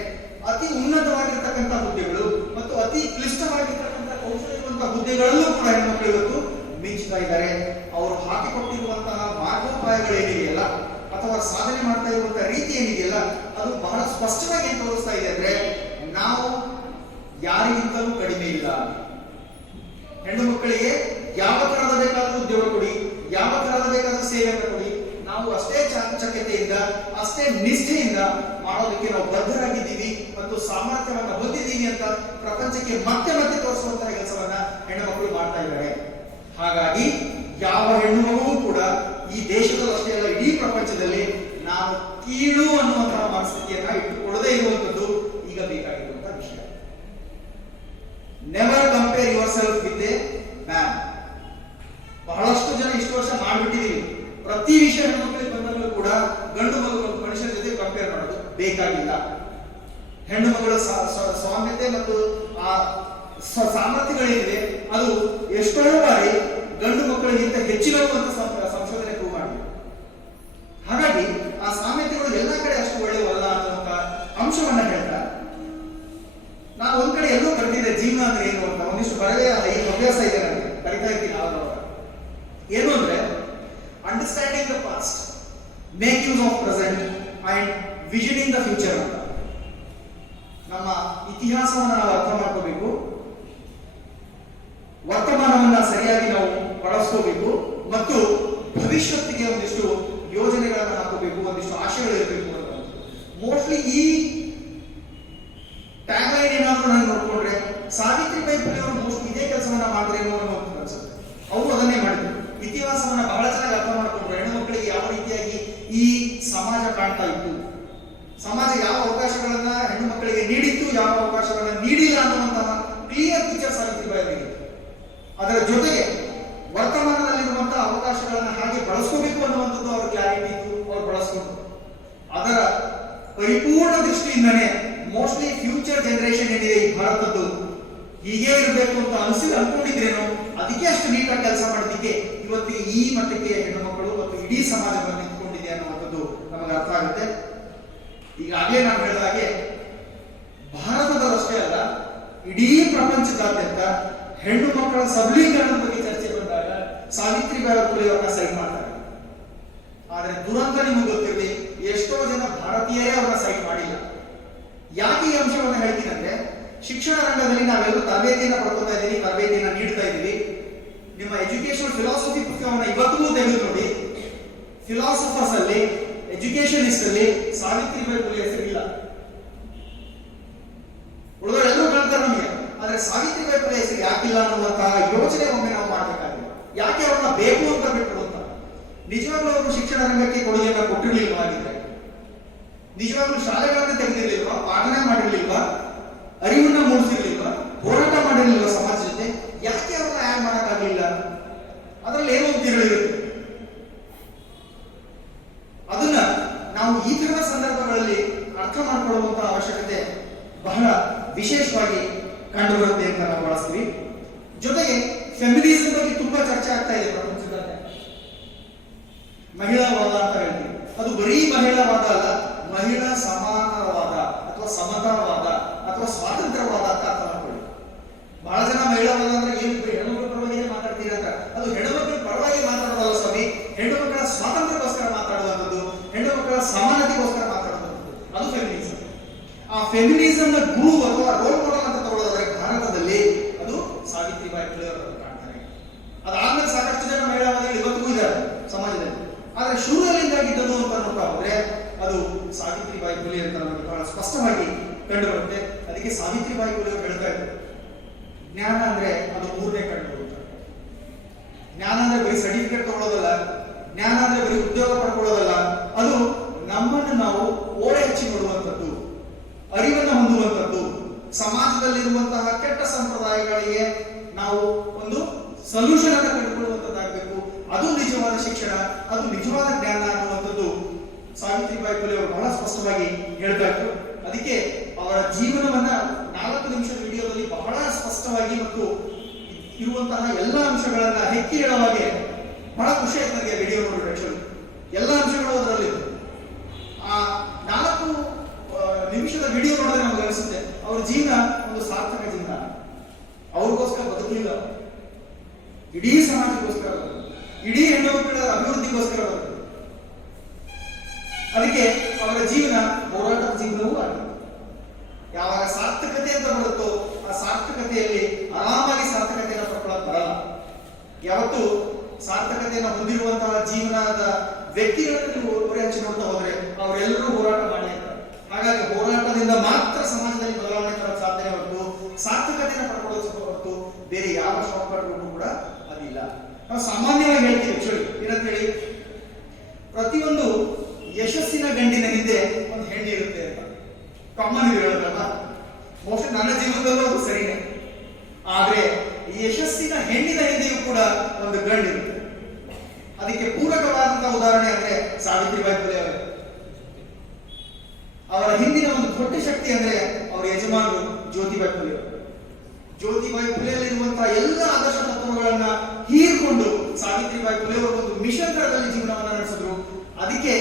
ಅತಿ ಉನ್ನತವಾಗಿರ್ತಕ್ಕಂಥ ಹುದ್ದೆಗಳು ಮತ್ತು ಅತಿ ಕ್ಲಿಷ್ಟವಾಗಿರ್ತಕ್ಕಂಥ ಕೌಶಲ್ಯ ಇರುವಂತಹ ಹುದ್ದೆಗಳಲ್ಲೂ ಕೂಡ ಹೆಣ್ಮಕ್ಳು ಇವತ್ತು ಮಿಂಚುತ್ತಾ ಇದ್ದಾರೆ. ಅವರು ಹಾಕಿಕೊಟ್ಟಿರುವಂತಹ ಮಾರ್ಗೋಪಾಯಗಳೇನಿದೆಯಲ್ಲ ಅಥವಾ ಸಾಧನೆ ಮಾಡ್ತಾ ಇರುವಂತಹ ರೀತಿ ಏನಿದೆಯಲ್ಲ ಅದು ಬಹಳ ಸ್ಪಷ್ಟವಾಗಿ ಏನು ತೋರಿಸ್ತಾ ಇದೆ ಅಂದ್ರೆ ನಾವು ಯಾರಿಗಿಂತಲೂ ಕಡಿಮೆ ಇಲ್ಲ. ಹೆಣ್ಣು ಮಕ್ಕಳಿಗೆ ಯಾವ ತರಹದ ಬೇಕಾದ ಉದ್ಯೋಗ ಕೊಡಿ, ಯಾವ ತರಹದ ಬೇಕಾದ ಸೇವೆಯನ್ನು ಕೊಡಿ, ನಾವು ಅಷ್ಟೇ ಚಾಕಚಕ್ಯತೆಯಿಂದ ಅಷ್ಟೇ ನಿಷ್ಠೆಯಿಂದ ಮಾಡೋದಕ್ಕೆ ನಾವು ಬದ್ಧರಾಗಿದ್ದೀವಿ ಮತ್ತು ಸಾಮರ್ಥ್ಯವನ್ನು ಹೊಂದಿದ್ದೀವಿ ಅಂತ ಪ್ರಪಂಚಕ್ಕೆ ಮತ್ತೆ ಮತ್ತೆ ತೋರಿಸುವಂತಹ ಕೆಲಸವನ್ನ ಹೆಣ್ಣು ಮಕ್ಕಳು ಮಾಡ್ತಾ ಇದ್ದಾರೆ. ಹಾಗಾಗಿ ಯಾವ ಹೆಣ್ಣು ಮಗುವೂ ಕೂಡ ಈ ದೇಶದಲ್ಲಿ ಅಷ್ಟೇ ಅಲ್ಲ, ಇಡೀ ಪ್ರಪಂಚದಲ್ಲಿ ನಾವು ಕೀಳು ಅನ್ನುವಂತಹ ಮನಸ್ಥಿತಿಯನ್ನ ಇಟ್ಟುಕೊಳ್ಳದೇ ಇರುವಂತದ್ದು ಈಗ ಬೇಕಾಗಿರುವಂತಹ ವಿಷಯ. Never compare your self with A man. ಬಹಳಷ್ಟು ಜನ ಇಷ್ಟು ವರ್ಷ ಮಾಡ್ಬಿಟ್ಟಿದೀವಿ. ಪ್ರತಿ ವಿಷಯ ಹೆಣ್ಣುಮಕ್ಕಳಿಗೆ ಬಂದಾಗಲೂ ಕೂಡ ಗಂಡು ಮಗುಗಳು ಮನುಷ್ಯರ ಜೊತೆ ಕಂಪೇರ್ ಮಾಡೋದು ಬೇಕಾಗಿಲ್ಲ. ಹೆಣ್ಣು ಮಕ್ಕಳ ಸ್ವಾಮ್ಯತೆ ಮತ್ತು ಆ ಸಾಮರ್ಥ್ಯಗಳೇನಿದೆ ಅದು ಎಷ್ಟೋ ಬಾರಿ ಗಂಡು ಮಕ್ಕಳಿಗಿಂತ ಹೆಚ್ಚಿನವು ಅಂತ ಸಂಶೋಧನೆ ಪ್ರೂವ್ ಮಾಡಿದೆ. ಹಾಗಾಗಿ ಆ ಸಾಮ್ಯತೆಗಳು ಎಲ್ಲ ಕಡೆ ಅಷ್ಟು ಒಳ್ಳೆಯವಲ್ಲ ಅನ್ನುವಂತ ಅಂಶವನ್ನ ಹೇಳ್ತಾರೆ. ನಾನು ಒಂದ್ ಕಡೆ ಎಲ್ಲೋ ಕರೆದಿದ್ದೆ ಜೀವನ ಅಂದ್ರೆ ಏನು ಅಂತ. ಒಂದಿಷ್ಟು ಬರವೇ ಈ ಅಭ್ಯಾಸ ಇದೆ ನನಗೆ, ಕರಿತಾ ಇರ್ತೀನಿ ಆವಾಗ. ಏನು ಅಂದ್ರೆ understanding the past, make use of present and visioning the future ಅಂತ. ನಮ್ಮ ಇತಿಹಾಸವನ್ನು ನಾವು ಅರ್ಥ ಮಾಡ್ಕೋಬೇಕು, ವರ್ತಮಾನವನ್ನ ಸರಿಯಾಗಿ ನಾವು ಬಳಸ್ಕೋಬೇಕು ಮತ್ತು ಭವಿಷ್ಯತ್ತಿಗೆ ಒಂದಿಷ್ಟು ಯೋಜನೆಗಳನ್ನು ಹಾಕೋಬೇಕು, ಒಂದಿಷ್ಟು ಆಶಯಗಳು ಇರಬೇಕು ಅಂತ. ಮೋಸ್ಟ್ಲಿ ಈ ಟ್ಯಾಗ್ ಲೈನ್ ಏನಾದ್ರು ನಾನು ನೋಡ್ಕೊಂಡ್ರೆ ಸಾವಿತ್ರಿಬಾಯಿ ಫುಲೆ ಅವರು ಮೋಸ್ಟ್ಲಿ ಇದೇ ಕೆಲಸವನ್ನ ಮಾಡಿದ್ರೇನೋ ಅನ್ನೋ ಅನ್ಸುತ್ತೆ. ಅವರು ಅದನ್ನೇ ಮಾಡಿದ್ರು. ಇತಿಹಾಸವನ್ನ ಬಹಳ ಚೆನ್ನಾಗಿ ಅರ್ಥ ಮಾಡ್ಕೊಂಡ್ರು. ಹೆಣ್ಣು ಮಕ್ಕಳಿಗೆ ಯಾವ ರೀತಿಯಾಗಿ ಈ ಸಮಾಜ ಕಾಣ್ತಾ ಇತ್ತು, ಸಮಾಜ ಯಾವ ಅವಕಾಶಗಳನ್ನ ಹೆಣ್ಣು ಮಕ್ಕಳಿಗೆ ನೀಡಿತ್ತು, ಯಾವ ಅವಕಾಶಗಳನ್ನ ನೀಡಿಲ್ಲ ಅನ್ನುವಂತಹ ಕ್ಲಿಯರ್ ಪಿಕ್ಚರ್ ಸಾವಿತ್ರಿಬಾಯಿ ಅವರಿಗೆ. ಅದರ ಜೊತೆಗೆ ವರ್ತಮಾನದಲ್ಲಿರುವಂತಹ ಅವಕಾಶಗಳನ್ನ ಹಾಗೆ ಬಳಸ್ಕೋಬೇಕು ಅನ್ನುವಂಥದ್ದು ಅವ್ರ ಕ್ಲಾರಿಟಿ ಇತ್ತು, ಅವ್ರು ಬಳಸ್ಕೊಂಡ್ರು. ಅದರ ಪರಿಪೂರ್ಣ ದೃಷ್ಟಿಯಿಂದನೇ ಮೋಸ್ಟ್ಲಿ ಫ್ಯೂಚರ್ ಜನರೇಷನ್ ಏನಿದೆ ಈ ಭಾರತದ್ದು ಹೀಗೆ ಇರಬೇಕು ಅಂತ ಅನ್ಕೊಂಡಿದ್ರೇನೋ ಅದಕ್ಕೆ ಅಷ್ಟು ನೀಟಾಗಿ ಕೆಲಸ ಮಾಡೋದಕ್ಕೆ ಇವತ್ತು ಈ ಮಟ್ಟಕ್ಕೆ ಹೆಣ್ಣು ಮಕ್ಕಳು ಮತ್ತು ಇಡೀ ಸಮಾಜವನ್ನು ನಿಂತ್ಕೊಂಡಿದೆ ಅನ್ನುವಂಥದ್ದು ನಮಗೆ ಅರ್ಥ ಆಗುತ್ತೆ. ಈಗಾಗಲೇ ನಾನು ಹೇಳಿದ ಹಾಗೆ ಭಾರತದಷ್ಟೇ ಅಲ್ಲ, ಇಡೀ ಪ್ರಪಂಚದಾದ್ಯಂತ ಹೆಣ್ಣು ಮಕ್ಕಳ ಸಬಲೀಕರಣದ ಬಗ್ಗೆ ಚರ್ಚೆ ಬಂದಾಗ ಸಾವಿತ್ರಿಬಾಯಿ ಫುಲೆ ಅವರನ್ನ ಸೈಟ್ ಮಾಡ್ತಾರೆ. ಆದ್ರೆ ದುರಂತ ನಿಮಗೆ ಗೊತ್ತಿರಲಿ, ಎಷ್ಟೋ ಜನ ಭಾರತೀಯರೇ ಅವರನ್ನ ಸೈಟ್ ಮಾಡಿಲ್ಲ. ಯಾಕೆ ಈ ಅಂಶವನ್ನು ಹೇಳ್ತೀನಿ ಅಂದ್ರೆ, ಶಿಕ್ಷಣ ರಂಗದಲ್ಲಿ ನಾವೆಲ್ಲರೂ ತರಬೇತಿಯನ್ನು ಪಡ್ಕೊತಾ ಇದ್ದೀವಿ, ತರಬೇತಿಯನ್ನು ನೀಡ್ತಾ ಇದ್ದೀವಿ. ನಿಮ್ಮ ಎಜುಕೇಶನ್ ಫಿಲಾಸಫಿ ಪುಸ್ತಕವನ್ನು ಇವತ್ತಿಗೂ ತೆಗೆದು ನೋಡಿ, ಫಿಲಾಸಫರ್ಸ್ ಅಲ್ಲಿ ಎಜುಕೇಶನಿಸ್ಟ್ ಅಲ್ಲಿ ಸಾವಿತ್ರಿಬಾಯಿ ಫುಲೆ ಹೆಸರಿಲ್ಲ. ಉಳಿದವರೆಲ್ಲರೂ ಕಾಣ್ತಾರೆ ನಮಗೆ, ಆದ್ರೆ ಸಾವಿತ್ರಿಬಾಯಿ ಫುಲೆ ಹೆಸರು ಯಾಕಿಲ್ಲ ಅನ್ನುವಂತಹ ಯೋಚನೆ ಒಮ್ಮೆ ನಾವು ಮಾಡಬೇಕಾಗಿದೆ. ಯಾಕೆ ಅವ್ರನ್ನ ಬೇಕು ಅಂತ ಬಿಟ್ಟರು ಅಂತ. ನಿಜವಾಗ್ಲೂ ಅವರು ಶಿಕ್ಷಣ ರಂಗಕ್ಕೆ ಕೊಡುಗೆಯನ್ನು ಕೊಟ್ಟಿರ್ಲಿಲ್ವಾಗಿದ್ರೆ, ನಿಜವಾಗ್ಲೂ ಶಾಲೆಗಳನ್ನು ತೆಗೆದಿರ್ಲಿಲ್ವಾ, ಪಾಠನೆ ಮಾಡಿರ್ಲಿಲ್ವಾ, ಅರಿವನ್ನ ಮೂಡಿಸಿರ್ಲಿಲ್ವಾ, ಹೋರಾಟ ಮಾಡಿರ್ಲಿಲ್ವಾ ಸಮಾಜ ಜೊತೆ, ಯಾಕೆ ಅವ್ರನ್ನ ಆ್ಯಡ್ ಮಾಡಕ್ಕಾಗಲಿಲ್ಲ? ಅದರಲ್ಲಿ ಏನೋ ಒಂದು ತಿರುಳಿರುತ್ತೆ. ಅದನ್ನ ನಾವು ಈ ತರದ ಸಂದರ್ಭಗಳಲ್ಲಿ ಅರ್ಥ ಮಾಡಿಕೊಳ್ಳುವಂತಹ ಅವಶ್ಯಕತೆ ಬಹಳ ವಿಶೇಷವಾಗಿ ಕಂಡುಬರುತ್ತೆ ಅಂತ ನಾವು ಬಳಸ್ತೀವಿ. ಜೊತೆಗೆ ಫೆಮಿನಿಸಂ ಬಗ್ಗೆ ತುಂಬಾ ಚರ್ಚೆ ಆಗ್ತಾ ಇದೆ ಪ್ರಪಂಚದಲ್ಲಿ. ಮಹಿಳಾವಾದ ಅಂತ ಹೇಳ್ತೀವಿ. ಅದು ಬರೀ ಮಹಿಳಾವಾದ ಅಲ್ಲ, ಮಹಿಳಾ ಸಮಾನವಾದ ಅಥವಾ ಸಮತಾವಾದ ಅಥವಾ ಸ್ವಾತಂತ್ರ್ಯವಾದ ಅಂತ ಅರ್ಥ ಮಾಡ್ಕೊಳ್ಳಿ. ಫೆಮಿನಿಸಂ ನ ಗುರು ಅಥವಾ ರೋಲ್ ಮಾಡೆಲ್ ಅಂತ ತಗೊಳ್ಳೋದಾದ್ರೆ ಭಾರತದಲ್ಲಿ ಅದು ಸಾವಿತ್ರಿಬಾಯಿ ಫುಲೆ ಅವರು ಕಾಣ್ತಾರೆ. ಅದಾದ್ಮೇಲೆ ಸಾಕಷ್ಟು ಜನ ಮಹಿಳಾವಾದಿಗಳು ಇವತ್ತಿಗೂ ಇದ್ದಾರೆ ಸಮಾಜದಲ್ಲಿ. ಆದ್ರೆ ಶುರುವಿನಿಂದಾಗಿದ್ದದು ಅಂತ ನೋಡ್ತಾ ಹೋದ್ರೆ ಅದು ಸಾವಿತ್ರಿಬಾಯಿ ಫುಲೆ ಅಂತ ನಮಗೆ ಬಹಳ ಸ್ಪಷ್ಟವಾಗಿ ಕಂಡು ಬರುತ್ತೆ. ಅದಕ್ಕೆ ಸಾವಿತ್ರಿಬಾಯಿ ಫುಲೆ ಅವರು ಹೇಳ್ತಾ ಇದ್ದಾರೆ, ಜ್ಞಾನ ಅಂದ್ರೆ ಅದು ಮೂರನೇ ಕಣ್ಣು. ಜ್ಞಾನ ಅಂದ್ರೆ ಬರೀ ಸರ್ಟಿಫಿಕೇಟ್ ತಗೊಳ್ಳೋದಲ್ಲ, ಜ್ಞಾನ ಅಂದ್ರೆ ಬರೀ ಉದ್ಯೋಗ ಪಡ್ಕೊಳ್ಳೋದಲ್ಲ, ಅದು ನಮ್ಮನ್ನು ನಾವು ಓರೆ ಹಚ್ಚಿ ನೋಡುವಂಥದ್ದು, ಅರಿವನ್ನು ಹೊಂದುವಂಥದ್ದು, ಸಮಾಜದಲ್ಲಿರುವಂತಹ ಕೆಟ್ಟ ಸಂಪ್ರದಾಯಗಳಿಗೆ ನಾವು ಒಂದು ಸೊಲ್ಯೂಷನ್ ಅನ್ನು ಕಂಡುಕೊಳ್ಳುವಂಥದ್ದಾಗಬೇಕು. ಅದು ನಿಜವಾದ ಶಿಕ್ಷಣ, ಅದು ನಿಜವಾದ ಜ್ಞಾನ ಅನ್ನುವಂಥದ್ದು ಸಾವಿತ್ರಿಬಾಯಿ ಫುಲೆ ಅವರು ಬಹಳ ಸ್ಪಷ್ಟವಾಗಿ ಹೇಳ್ತಾ ಇದ್ರು. ಅದಕ್ಕೆ ಅವರ ಜೀವನವನ್ನ 4 ನಿಮಿಷದ ವಿಡಿಯೋದಲ್ಲಿ ಬಹಳ ಸ್ಪಷ್ಟವಾಗಿ ಮತ್ತು ಇರುವಂತಹ ಎಲ್ಲ ಅಂಶಗಳನ್ನ ಹೆಕ್ಕಿ ಹೇಳುವಾಗೆ ಬಹಳ ಖುಷಿ ಆಯ್ತು ನನಗೆ ವಿಡಿಯೋ ನೋಡಿದ್ರೆ. ಆಕ್ಚುಲಿ ಎಲ್ಲ ಅಂಶಗಳು ಅದರಲ್ಲಿ ಆ 4 ನಿಮಿಷದ ವಿಡಿಯೋ ನೋಡಿದ್ರೆ ನಮ್ಗೆ ಅನಿಸುತ್ತೆ ಅವ್ರ ಜೀವನ ಒಂದು ಸಾರ್ಥಕ ಜೀವನ. ಅವ್ರಿಗೋಸ್ಕರ ಬದುಕಲಿಲ್ಲ, ಇಡೀ ಸಮಾಜಕ್ಕೋಸ್ಕರ, ಇಡೀ ಹೆಣ್ಣು ಮಕ್ಕಳ ಅಭಿವೃದ್ಧಿಗೋಸ್ಕರ ಬದುಕು. ಅದಕ್ಕೆ ಅವರ ಜೀವನ ಹೋರಾಟದ ಜೀವನವೂ ಆಗಿದೆ. ಯಾವಾಗ ಸಾರ್ಥಕತೆ ಅಂತ ಬರುತ್ತೋ ಆ ಸಾರ್ಥಕತೆಯಲ್ಲಿ ಆರಾಮಾಗಿ ಸಾರ್ಥಕತೆಯನ್ನು ಪಡ್ಕೊಳ್ಳೋಕೆ ಬರಲ್ಲ. ಯಾವತ್ತು ಸಾರ್ಥಕತೆಯನ್ನು ಹೊಂದಿರುವಂತಹ ಜೀವನದ ವ್ಯಕ್ತಿಗಳನ್ನು ನೀವು ಹೊರೆ ಹಚ್ಚಿ ನೋಡ್ತಾ ಹೋದ್ರೆ ಅವರೆಲ್ಲರೂ ಹೋರಾಟ ಮಾಡಿ ಇರ್ತಾರೆ. ಹಾಗಾಗಿ ಹೋರಾಟದಿಂದ ಮಾತ್ರ ಸಮಾಜದಲ್ಲಿ ಬದಲಾವಣೆ ತರಲು ಸಾಧ್ಯ ಹೊರತು ಸಾರ್ಥಕತೆಯನ್ನು ಪಡ್ಕೊಳ್ಳೋದಕ್ಕೆ ಹೊರತು ಬೇರೆ ಯಾವ ಶಾರ್ಟ್ಕಟ್ ಕೂಡ ಅದಿಲ್ಲ. ನಾವು ಸಾಮಾನ್ಯವಾಗಿ ಹೇಳ್ತೀವಿ ಆಕ್ಚುಲಿ ಏನಂತೇಳಿ, ಪ್ರತಿಯೊಂದು ಯಶಸ್ಸಿನ ಗಂಡಿನ ಹಿಂದೆ ಒಂದು ಹೆಣ್ಣು ಇರುತ್ತೆ ಅಂತ ಕಾಮನ್ ಹೇಳೋದಲ್ಲ. ಮೋಸ್ಟ್ಲಿ ನನ್ನ ಜೀವನದಲ್ಲೂ ಅದು ಸರಿನೇ. ಆದ್ರೆ ಈ ಯಶಸ್ಸಿನ ಹೆಣ್ಣಿನ ಹಿಂದೆಯೂ ಕೂಡ ಒಂದು ಗಂಡು ಇರುತ್ತೆ. ಅದಕ್ಕೆ ಪೂರಕವಾದಂತಹ ಉದಾಹರಣೆ ಅಂದ್ರೆ ಸಾವಿತ್ರಿಬಾಯಿ ಫುಲೆ ಅವರು. ಅವರ ಹಿಂದಿನ ಒಂದು ದೊಡ್ಡ ಶಕ್ತಿ ಅಂದ್ರೆ ಅವರ ಯಜಮಾನರು ಜ್ಯೋತಿಬಾಯಿ ಫುಲೆ ಅವರು. ಜ್ಯೋತಿಬಾಯಿ ಫುಲೆಯಲ್ಲಿರುವಂತಹ ಎಲ್ಲ ಆದರ್ಶ ತತ್ವಗಳನ್ನ ಹೀರ್ಕೊಂಡು ಸಾವಿತ್ರಿಬಾಯಿ ಫುಲೆ ಅವರು ಒಂದು ಮಿಷನ್ ತರದಲ್ಲಿ ಜೀವನವನ್ನ ನಡೆಸಿದ್ರು. ಅದಕ್ಕೆ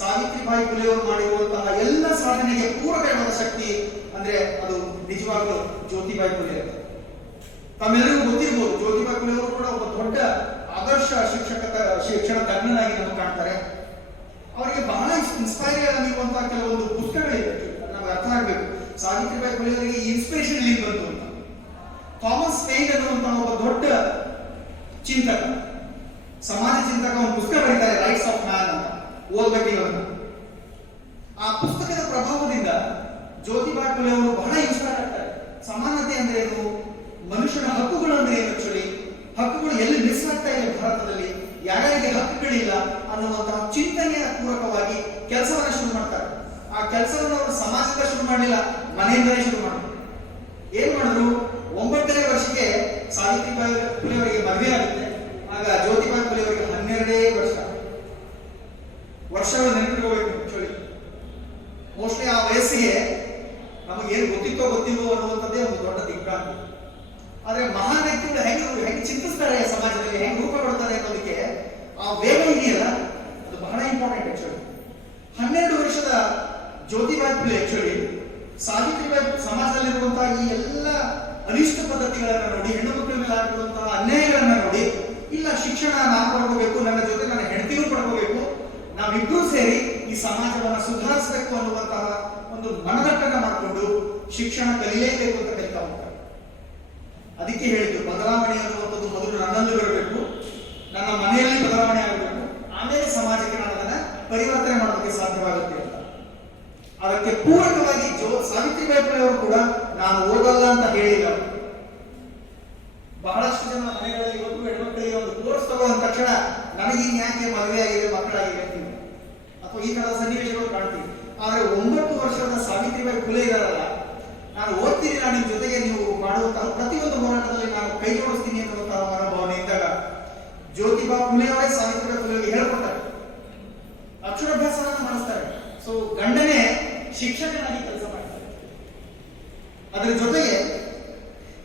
ಸಾವಿತ್ರಿಬಾಯಿ ಫುಲೆ ಅವರು ಮಾಡಿರುವಂತಹ ಎಲ್ಲ ಸಾಧನೆಗೆ ಪೂರಕವಾದ ಶಕ್ತಿ ಅಂದ್ರೆ ಅದು ನಿಜವಾಗ್ಲೂ ಜ್ಯೋತಿಬಾಯಿ ಫುಲೆ ಅಂತ. ತಮ್ಮೆಲ್ಲರಿಗೂ ಗೊತ್ತಿರಬಹುದು, ಜ್ಯೋತಿಬಾಯಿ ಫುಲೆ ಅವರು ಕೂಡ ಒಬ್ಬ ದೊಡ್ಡ ಆದರ್ಶ ಶಿಕ್ಷಣ ತಜ್ಞನಾಗಿ ನಮಗೆ ಕಾಣ್ತಾರೆ. ಅವರಿಗೆ ಬಹಳ ಇನ್ಸ್ಪೈರ್ ಆಗಿರುವಂತಹ ಕೆಲವೊಂದು ಪುಸ್ತಕಗಳಿವೆ, ನಮ್ಗೆ ಅರ್ಥ ಆಗ್ಬೇಕು ಸಾವಿತ್ರಿಬಾಯಿ ಫುಲೆ ಅವರಿಗೆ ಇನ್ಸ್ಪಿರೇಷನ್ ಎಲ್ಲಿ ಬಂತು ಅಂತ. ಥಾಮಸ್ ಪೇನ್ ಅನ್ನುವಂತಹ ಒಬ್ಬ ದೊಡ್ಡ ಚಿಂತಕ, ಸಮಾಜ ಚಿಂತಕ ಒಂದು ಪುಸ್ತಕ ಬರೀತಾರೆ, ರೈಟ್ಸ್ ಆಫ್ ಮ್ಯಾನ್ ಅಂತ, ಓದ್ಬೇಕಿಲ್ಲ. ಆ ಪುಸ್ತಕದ ಪ್ರಭಾವದಿಂದ ಜ್ಯೋತಿಬಾಯಿ ಫುಲೆ ಅವರು ಬಹಳ ಇನ್ಸ್ಪೈರ್ ಆಗ್ತಾರೆ. ಸಮಾನತೆ ಅಂದ್ರೆ ಏನು, ಮನುಷ್ಯನ ಹಕ್ಕುಗಳು ಅಂದ್ರೆ ಏನು, ಆಕ್ಚುಲಿ ಹಕ್ಕುಗಳು ಎಲ್ಲಿ ಮಿಸ್ ಆಗ್ತಾ ಇದೆ ಭಾರತದಲ್ಲಿ, ಯಾರ್ಯಾರಿಗೆ ಹಕ್ಕುಗಳಿಲ್ಲ ಅನ್ನುವಂತಹ ಚಿಂತನೆಯ ಪೂರಕವಾಗಿ ಕೆಲಸವನ್ನ ಶುರು ಮಾಡ್ತಾರೆ. ಆ ಕೆಲಸವನ್ನು ಅವರು ಸಮಾಜದ ಶುರು ಮಾಡಲಿಲ್ಲ, ಮನೆಯಿಂದಲೇ ಶುರು ಮಾಡಿದ್ರು. ಏನ್ ಮಾಡಿದ್ರು, 9ನೇ ವರ್ಷಕ್ಕೆ ಸಾವಿತ್ರಿಬಾಯಿ ಫುಲೆ ಅವರಿಗೆ ಮದುವೆ ಆಗುತ್ತೆ. ಆಗ ಜ್ಯೋತಿಬಾಯಿ ಫುಲೆ ಅವರಿಗೆ 12ನೇ ವರ್ಷಗಳು ನೆನಪಿಟ್ಕೋಬೇಕು. ಆಕ್ಚುಲಿ ಮೋಸ್ಟ್ಲಿ ಆ ವಯಸ್ಸಿಗೆ ನಮಗೆ ಏನು ಗೊತ್ತಿತ್ತೋ ಗೊತ್ತಿಲ್ವೋ ಅನ್ನುವಂಥದ್ದೇ ಒಂದು ದೊಡ್ಡ ದಿಗ್ಭ್ರಾಂತಿ. ಆದ್ರೆ ಮಹಾನ್ ವ್ಯಕ್ತಿಗಳು ಹೆಂಗೆ ಚಿಂತಿಸ್ತಾರೆ, ಸಮಾಜದಲ್ಲಿ ಹೆಂಗೆ ರೂಪ ಕೊಡ್ತಾರೆ ಅನ್ನೋದಕ್ಕೆ ಆ ವೇಗ ಇದೆಯಲ್ಲ, ಅದು ಬಹಳ ಇಂಪಾರ್ಟೆಂಟ್. ಆಕ್ಚುಲಿ 12 ವರ್ಷದ ಜ್ಯೋತಿಬಾಯಿ ಫುಲೆ ಆಕ್ಚುಲಿ ಸಾವಿತ್ರಿಬಾಯಿ ಸಮಾಜದಲ್ಲಿರುವಂತಹ ಈ ಎಲ್ಲ ಅನಿಷ್ಟ ಪದ್ಧತಿಗಳನ್ನ ನೋಡಿ, ಹೆಣ್ಣು ಮಕ್ಕಳ ಮೇಲೆ ಆಗಿರುವಂತಹ ಅನ್ಯಾಯಗಳನ್ನ ನೋಡಿ, ಇಲ್ಲ ಶಿಕ್ಷಣ ನಾನು ಪಡ್ಕೋಬೇಕು, ನನ್ನ ಜೊತೆ ನನ್ನ ಹೆಂಡತಿಗೂ ಪಡ್ಕೋಬೇಕು, ನಾವಿಬ್ರು ಸೇರಿ ಈ ಸಮಾಜವನ್ನ ಸುಧಾರಿಸಬೇಕು ಅನ್ನುವಂತಹ ಒಂದು ಮನದಟ್ಟನ್ನ ಮಾಡಿಕೊಂಡು ಶಿಕ್ಷಣ ಕಲಿಯಲೇಬೇಕು ಅಂತ ಕಲಿತಾ ಹೋಗ್ತಾರೆ. ಅದಕ್ಕೆ ಹೇಳಿದ್ರು, ಬದಲಾವಣೆ ಅನ್ನುವಂಥದ್ದು ಮೊದಲು ನನ್ನಲ್ಲಿ ಬರಬೇಕು, ನನ್ನ ಮನೆಯಲ್ಲಿ ಬದಲಾವಣೆ ಆಗಬೇಕು, ಆಮೇಲೆ ಸಮಾಜಕ್ಕೆ ನಾನು ಅದನ್ನ ಪರಿವರ್ತನೆ ಮಾಡೋದಕ್ಕೆ ಸಾಧ್ಯವಾಗುತ್ತೆ ಅಂತ. ಅದಕ್ಕೆ ಪೂರಕವಾಗಿ ಸಾವಿತ್ರಿಬಾಯಿ ಫುಲೆ ಅವರು ಕೂಡ ನಾನು ಓದಲ್ಲ ಅಂತ ಹೇಳಿಲ್ಲ. ಬಹಳಷ್ಟು ಜನ ಮನೆಗಳಲ್ಲಿ ಇವತ್ತು ಹೆಣ್ಮಕ್ಳಿಗೆ ಒಂದು ಕೋರ್ಸ್ ತಗೊಳ್ಳ ತಕ್ಷಣ ನನಗೆ ಯಾಕೆ ಮದುವೆ ಆಗಿದೆ, ಮಕ್ಕಳಾಗಿದೆ ಅಥವಾ ಈ ತರದ ಸನ್ನಿವೇಶಗಳು ಕಾಣ್ತೀವಿ. ಆದ್ರೆ 9 ವರ್ಷದ ಸಾವಿತ್ರಿಬಾಯಿ ಫುಲೆ ಇದಾರಲ್ಲ, ನಾನು ಓದ್ತೀನಿ, ನಾನು ನಿಮ್ ಜೊತೆಗೆ ನೀವು ಮಾಡುವಂತಹ ಪ್ರತಿಯೊಂದು ಹೋರಾಟದಲ್ಲಿ ನಾನು ಕೈ ಜೋಡಿಸ್ತೀನಿ ಅನ್ನುವಂತಹ ಮನೋಭಾವನೆ ಇದ್ದಾಗ ಜ್ಯೋತಿಬಾಯಿ ಫುಲೆ ಅವರೇ ಸಾವಿತ್ರಿಬಾಯಿ ಫುಲೆಗೆ ಹೇಳ್ಕೊಡ್ತಾರೆ, ಅಕ್ಷರಾಭ್ಯಾಸವನ್ನು ಮಾಡಿಸ್ತಾರೆ. ಸೊ ಗಂಡನೇ ಶಿಕ್ಷಕನಾಗಿ ಕೆಲಸ ಮಾಡ್ತಾರೆ. ಅದರ ಜೊತೆಗೆ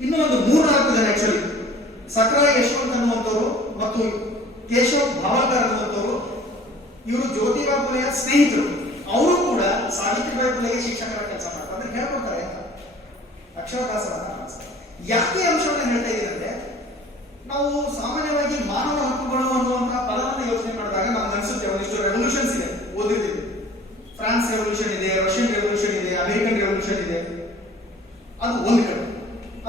ಇನ್ನೂ ಒಂದು 3-4 ಜನ ಆಕ್ಚುಲಿ, ಸಕ್ರಾಯ ಯಶವಂತ್ ಅನ್ನುವಂಥವ್ರು ಮತ್ತು ಕೇಶವ್ ಭಾವಲ್ಕರ್ ಅನ್ನುವಂಥವ್ರು, ಇವರು ಜ್ಯೋತಿಬಾಯಿ ಫುಲೆಯ ಸ್ನೇಹಿತರು. ಅವರು ಕೂಡ ಸಾವಿತ್ರಿಬಾಯಿ ಫುಲೆಗೆ ಶಿಕ್ಷಕರ ಕೆಲಸ ಮಾಡ್ತಾರೆ, ಅಂದ್ರೆ ಹೇಳ್ಕೊಡ್ತಾರೆ ಅಕ್ಷರಾಭ್ಯಾಸವನ್ನ ಮಾಡಿಸ್ತಾರೆ. ಯಾಕೆ ಅಂಶವನ್ನ ಹೇಳ್ತಾ ಇದ್ದೀವಿ ಅಂದ್ರೆ, ನಾವು ಸಾಮಾನ್ಯವಾಗಿ ಮಾನವ ಹಕ್ಕುಗಳು ಅನ್ನುವಂತಹ ಪದವನ್ನು ಯೋಚನೆ ಮಾಡಿದಾಗ ನಮ್ಗೆ ಅನ್ಸುತ್ತೆ ಒಂದಿಷ್ಟು ರೆವಲ್ಯೂಷನ್ಸ್ ಇದೆ, ಓದಿರ್ತೀವಿ. ಫ್ರಾನ್ಸ್ ರೆವಲ್ಯೂಷನ್ ಇದೆ, ರಷ್ಯನ್ ರೆವಲ್ಯೂಷನ್ ಇದೆ, ಅಮೆರಿಕನ್ ರೆವಲ್ಯೂಷನ್ ಇದೆ, ಅದು ಒಂದು ಕಡೆ.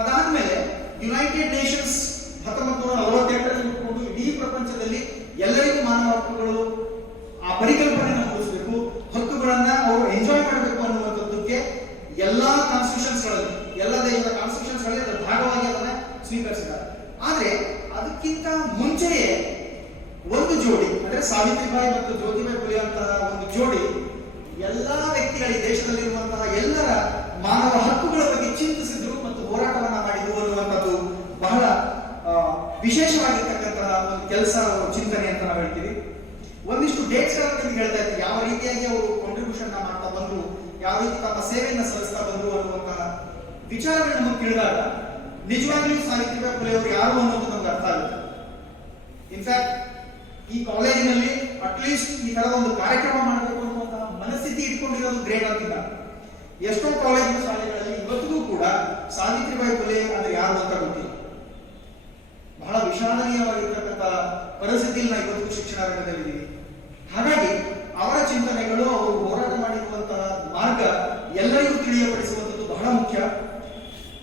ಅದಾದ್ಮೇಲೆ ಯುನೈಟೆಡ್ ನೇಷನ್ಸ್ 1948ರಲ್ಲಿ ಹುಟ್ಟಿಕೊಂಡು ಇಡೀ ಪ್ರಪಂಚದಲ್ಲಿ ಎಲ್ಲರಿಗೂ ಮಾನವ ಹಕ್ಕುಗಳು ಆ ಪರಿಕಲ್ಪನೆಯನ್ನು ಮೂಡಿಸಬೇಕು, ಹಕ್ಕುಗಳನ್ನ ಅವರು ಎಂಜಾಯ್ ಮಾಡಬೇಕು ಅನ್ನುವಂಥದ್ದಕ್ಕೆ ಎಲ್ಲಾ ಕಾನ್ಸ್ಟಿಟ್ಯೂಷನ್ಸ್ಗಳಲ್ಲಿ, ಎಲ್ಲ ದೇಶದ ಕಾನ್ಸ್ಟಿಟ್ಯೂಷನ್ಸ್ಗಳಲ್ಲಿ ಅದರ ಭಾಗವಾಗಿ ಅದನ್ನ ಸ್ವೀಕರಿಸಿದ್ದಾರೆ. ಆದ್ರೆ ಅದಕ್ಕಿಂತ ಮುಂಚೆಯೇ ಒಂದು ಜೋಡಿ ಅಂದ್ರೆ ಸಾವಿತ್ರಿಬಾಯಿ ಮತ್ತು ಜ್ಯೋತಿಬಾಯಿ ಫುಲೆ ಅಂತಹ ಒಂದು ಜೋಡಿ ಎಲ್ಲಾ ವ್ಯಕ್ತಿಗಳಿಗೆ, ದೇಶದಲ್ಲಿರುವಂತಹ ಎಲ್ಲರ ಮಾನವ ಹಕ್ಕುಗಳ ಬಗ್ಗೆ ಚಿಂತಿಸಿದ್ರು ಮತ್ತು ಹೋರಾಟವನ್ನ ಮಾಡಿದ್ರು ಅನ್ನುವಂಥದ್ದು ಬಹಳ ವಿಶೇಷವಾಗಿರ್ತಕ್ಕಂತಹ ಒಂದು ಕೆಲಸ, ಚಿಂತನೆ ಅಂತ ನಾವು ಹೇಳ್ತೀವಿ. ಒಂದಿಷ್ಟು ಡೇಟ್ಸ್ ಗಳನ್ನು ಹೇಳ್ತಾ ಇರ್ತೀವಿ, ಯಾವ ರೀತಿಯಾಗಿ ಅವರು ಕಾಂಟ್ರಿಬ್ಯೂಷನ್ ಮಾಡ್ತಾ ಬಂದ್ರು, ಯಾವ ರೀತಿ ತಮ್ಮ ಸೇವೆಯನ್ನು ಸಲ್ಲಿಸ್ತಾ ಬಂದ್ರು ಅನ್ನುವಂತಹ ವಿಚಾರಗಳನ್ನ ನಮಗೆ ತಿಳಿದಾಗ ನಿಜವಾಗ್ಲೂ ಸಾವಿತ್ರಿಬಾಯಿ ಫುಲೆ ಅವರು ಯಾರು ಅನ್ನೋದು ನಮ್ಗೆ ಅರ್ಥ ಆಗುತ್ತೆ. ಇನ್ಫ್ಯಾಕ್ಟ್ ಈ ಕಾಲೇಜಿನಲ್ಲಿ ಅಟ್ಲೀಸ್ಟ್ ಈ ತರದ ಒಂದು ಕಾರ್ಯಕ್ರಮ ಮಾಡಬೇಕು ಅನ್ನುವಂತಹ ಮನಸ್ಥಿತಿ ಇಟ್ಕೊಂಡಿರೋದು ಗ್ರೇಟ್ ಅಂತಿಲ್ಲ. ಎಷ್ಟೋ ಕಾಲೇಜಿನ ಶಾಲೆಗಳಲ್ಲಿ ಇವತ್ತಿಗೂ ಕೂಡ ಸಾವಿತ್ರಿಬಾಯಿ ಫುಲೆ ಅಂದ್ರೆ ಯಾರು ಅಂತ ಗೊತ್ತಿಲ್ಲ. ಬಹಳ ವಿಷಾದನೀಯವಾಗಿರ್ತಕ್ಕಂಥ ಪರಿಸ್ಥಿತಿಯಲ್ಲಿ ನಾವು ಇವತ್ತಿಗೂ ಶಿಕ್ಷಣ ರಂಗದಲ್ಲಿದ್ದೀವಿ. ಹಾಗಾಗಿ ಅವರ ಚಿಂತನೆಗಳು, ಅವರು ಹೋರಾಟ ಮಾಡಿರುವಂತಹ ಮಾರ್ಗ ಎಲ್ಲರಿಗೂ ತಿಳಿಯಪಡಿಸುವಂಥದ್ದು ಬಹಳ ಮುಖ್ಯ.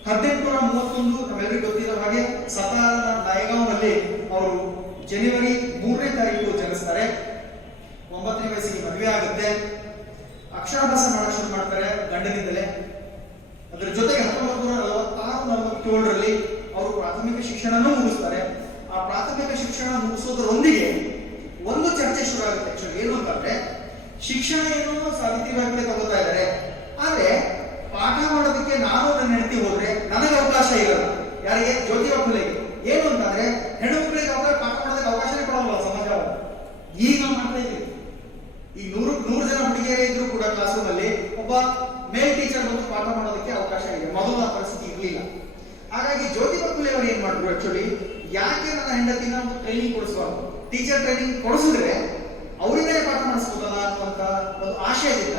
1831 ನಮ್ಮೆಲ್ಲರಿಗೂ ಗೊತ್ತಿರೋ ಹಾಗೆ ಸತಾರನ ನಾಯಗಾಂವ್ನಲ್ಲಿ ಅವರು ಜನವರಿ 3ನೇ ತಾರೀಕು ಜನಿಸ್ತಾರೆ. 9ನೇ ವಯಸ್ಸಿಗೆ ಮದುವೆ ಆಗುತ್ತೆ. ಅಕ್ಷರಾಭ್ಯಾಸ ಮಾಡಕ್ ಶುರು ಮಾಡ್ತಾರೆ ಗಂಡನಿಂದಲೇ. ಅದರ ಜೊತೆಗೆ 1946-47ರಲ್ಲಿ ಅವರು ಪ್ರಾಥಮಿಕ ಶಿಕ್ಷಣನೂ ಮುಗಿಸ್ತಾರೆ. ಆ ಪ್ರಾಥಮಿಕ ಶಿಕ್ಷಣ ಮುಗಿಸೋದರೊಂದಿಗೆ ಒಂದು ಚರ್ಚೆ ಶುರು ಆಗುತ್ತೆ. ಆಕ್ಚುಲಿ ಏನು ಅಂತಂದ್ರೆ, ಶಿಕ್ಷಣ ಏನು ಸಾವಿತ್ರಿಬಾಯಿ ಫುಲೆ ತಗೋತಾ ಇದ್ದಾರೆ, ಆದ್ರೆ ಪಾಠ ಮಾಡೋದಕ್ಕೆ ನಾನು ನನ್ನ ಹೆಂಡತಿ ಹೋದ್ರೆ ನನಗೆ ಅವಕಾಶ ಇರಲ್ಲ. ಯಾರಿಗೆ? ಜ್ಯೋತಿಬಾ ಫುಲೆಗೆ. ಏನು ಅಂತಂದ್ರೆ, ಹೆಣ್ಣು ಮಕ್ಕಳಿಗೆ ಪಾಠ ಮಾಡೋದಕ್ಕೆ ಅವಕಾಶನೇ ಕೊಡಲ್ಲ ಸಮಾಜ. ಈಗ ನಾವು ಮಾಡ್ತಾ ಇದ್ದೀವಿ. ಈ 100 ಜನ ಹುಡುಗಿಯರೇ ಇದ್ರು ಕೂಡ ಕ್ಲಾಸ್ ರೂಮ್ ಅಲ್ಲಿ ಒಬ್ಬ ಮೇಲ್ ಟೀಚರ್ ಬಂದು ಪಾಠ ಮಾಡೋದಕ್ಕೆ ಅವಕಾಶ ಇದೆ. ಮೊದಲು ಆ ಪರಿಸ್ಥಿತಿ ಇರಲಿಲ್ಲ. ಹಾಗಾಗಿ ಜ್ಯೋತಿಬಾ ಫುಲೆ ಅವರು ಏನ್ ಮಾಡಿದ್ರು, ಆಕ್ಚುಲಿ ಯಾಕೆ ನನ್ನ ಹೆಂಡತಿನ ಒಂದು ಟ್ರೈನಿಂಗ್ ಕೊಡಿಸಬಾರ್ದು, ಟೀಚರ್ ಟ್ರೈನಿಂಗ್ ಕೊಡಿಸಿದ್ರೆ ಅವರಿಂದೇ ಪಾಠ ಮಾಡಿಸ್ಬೋದಲ್ಲ ಅನ್ನುವಂತ ಒಂದು ಆಶಯದಿಂದ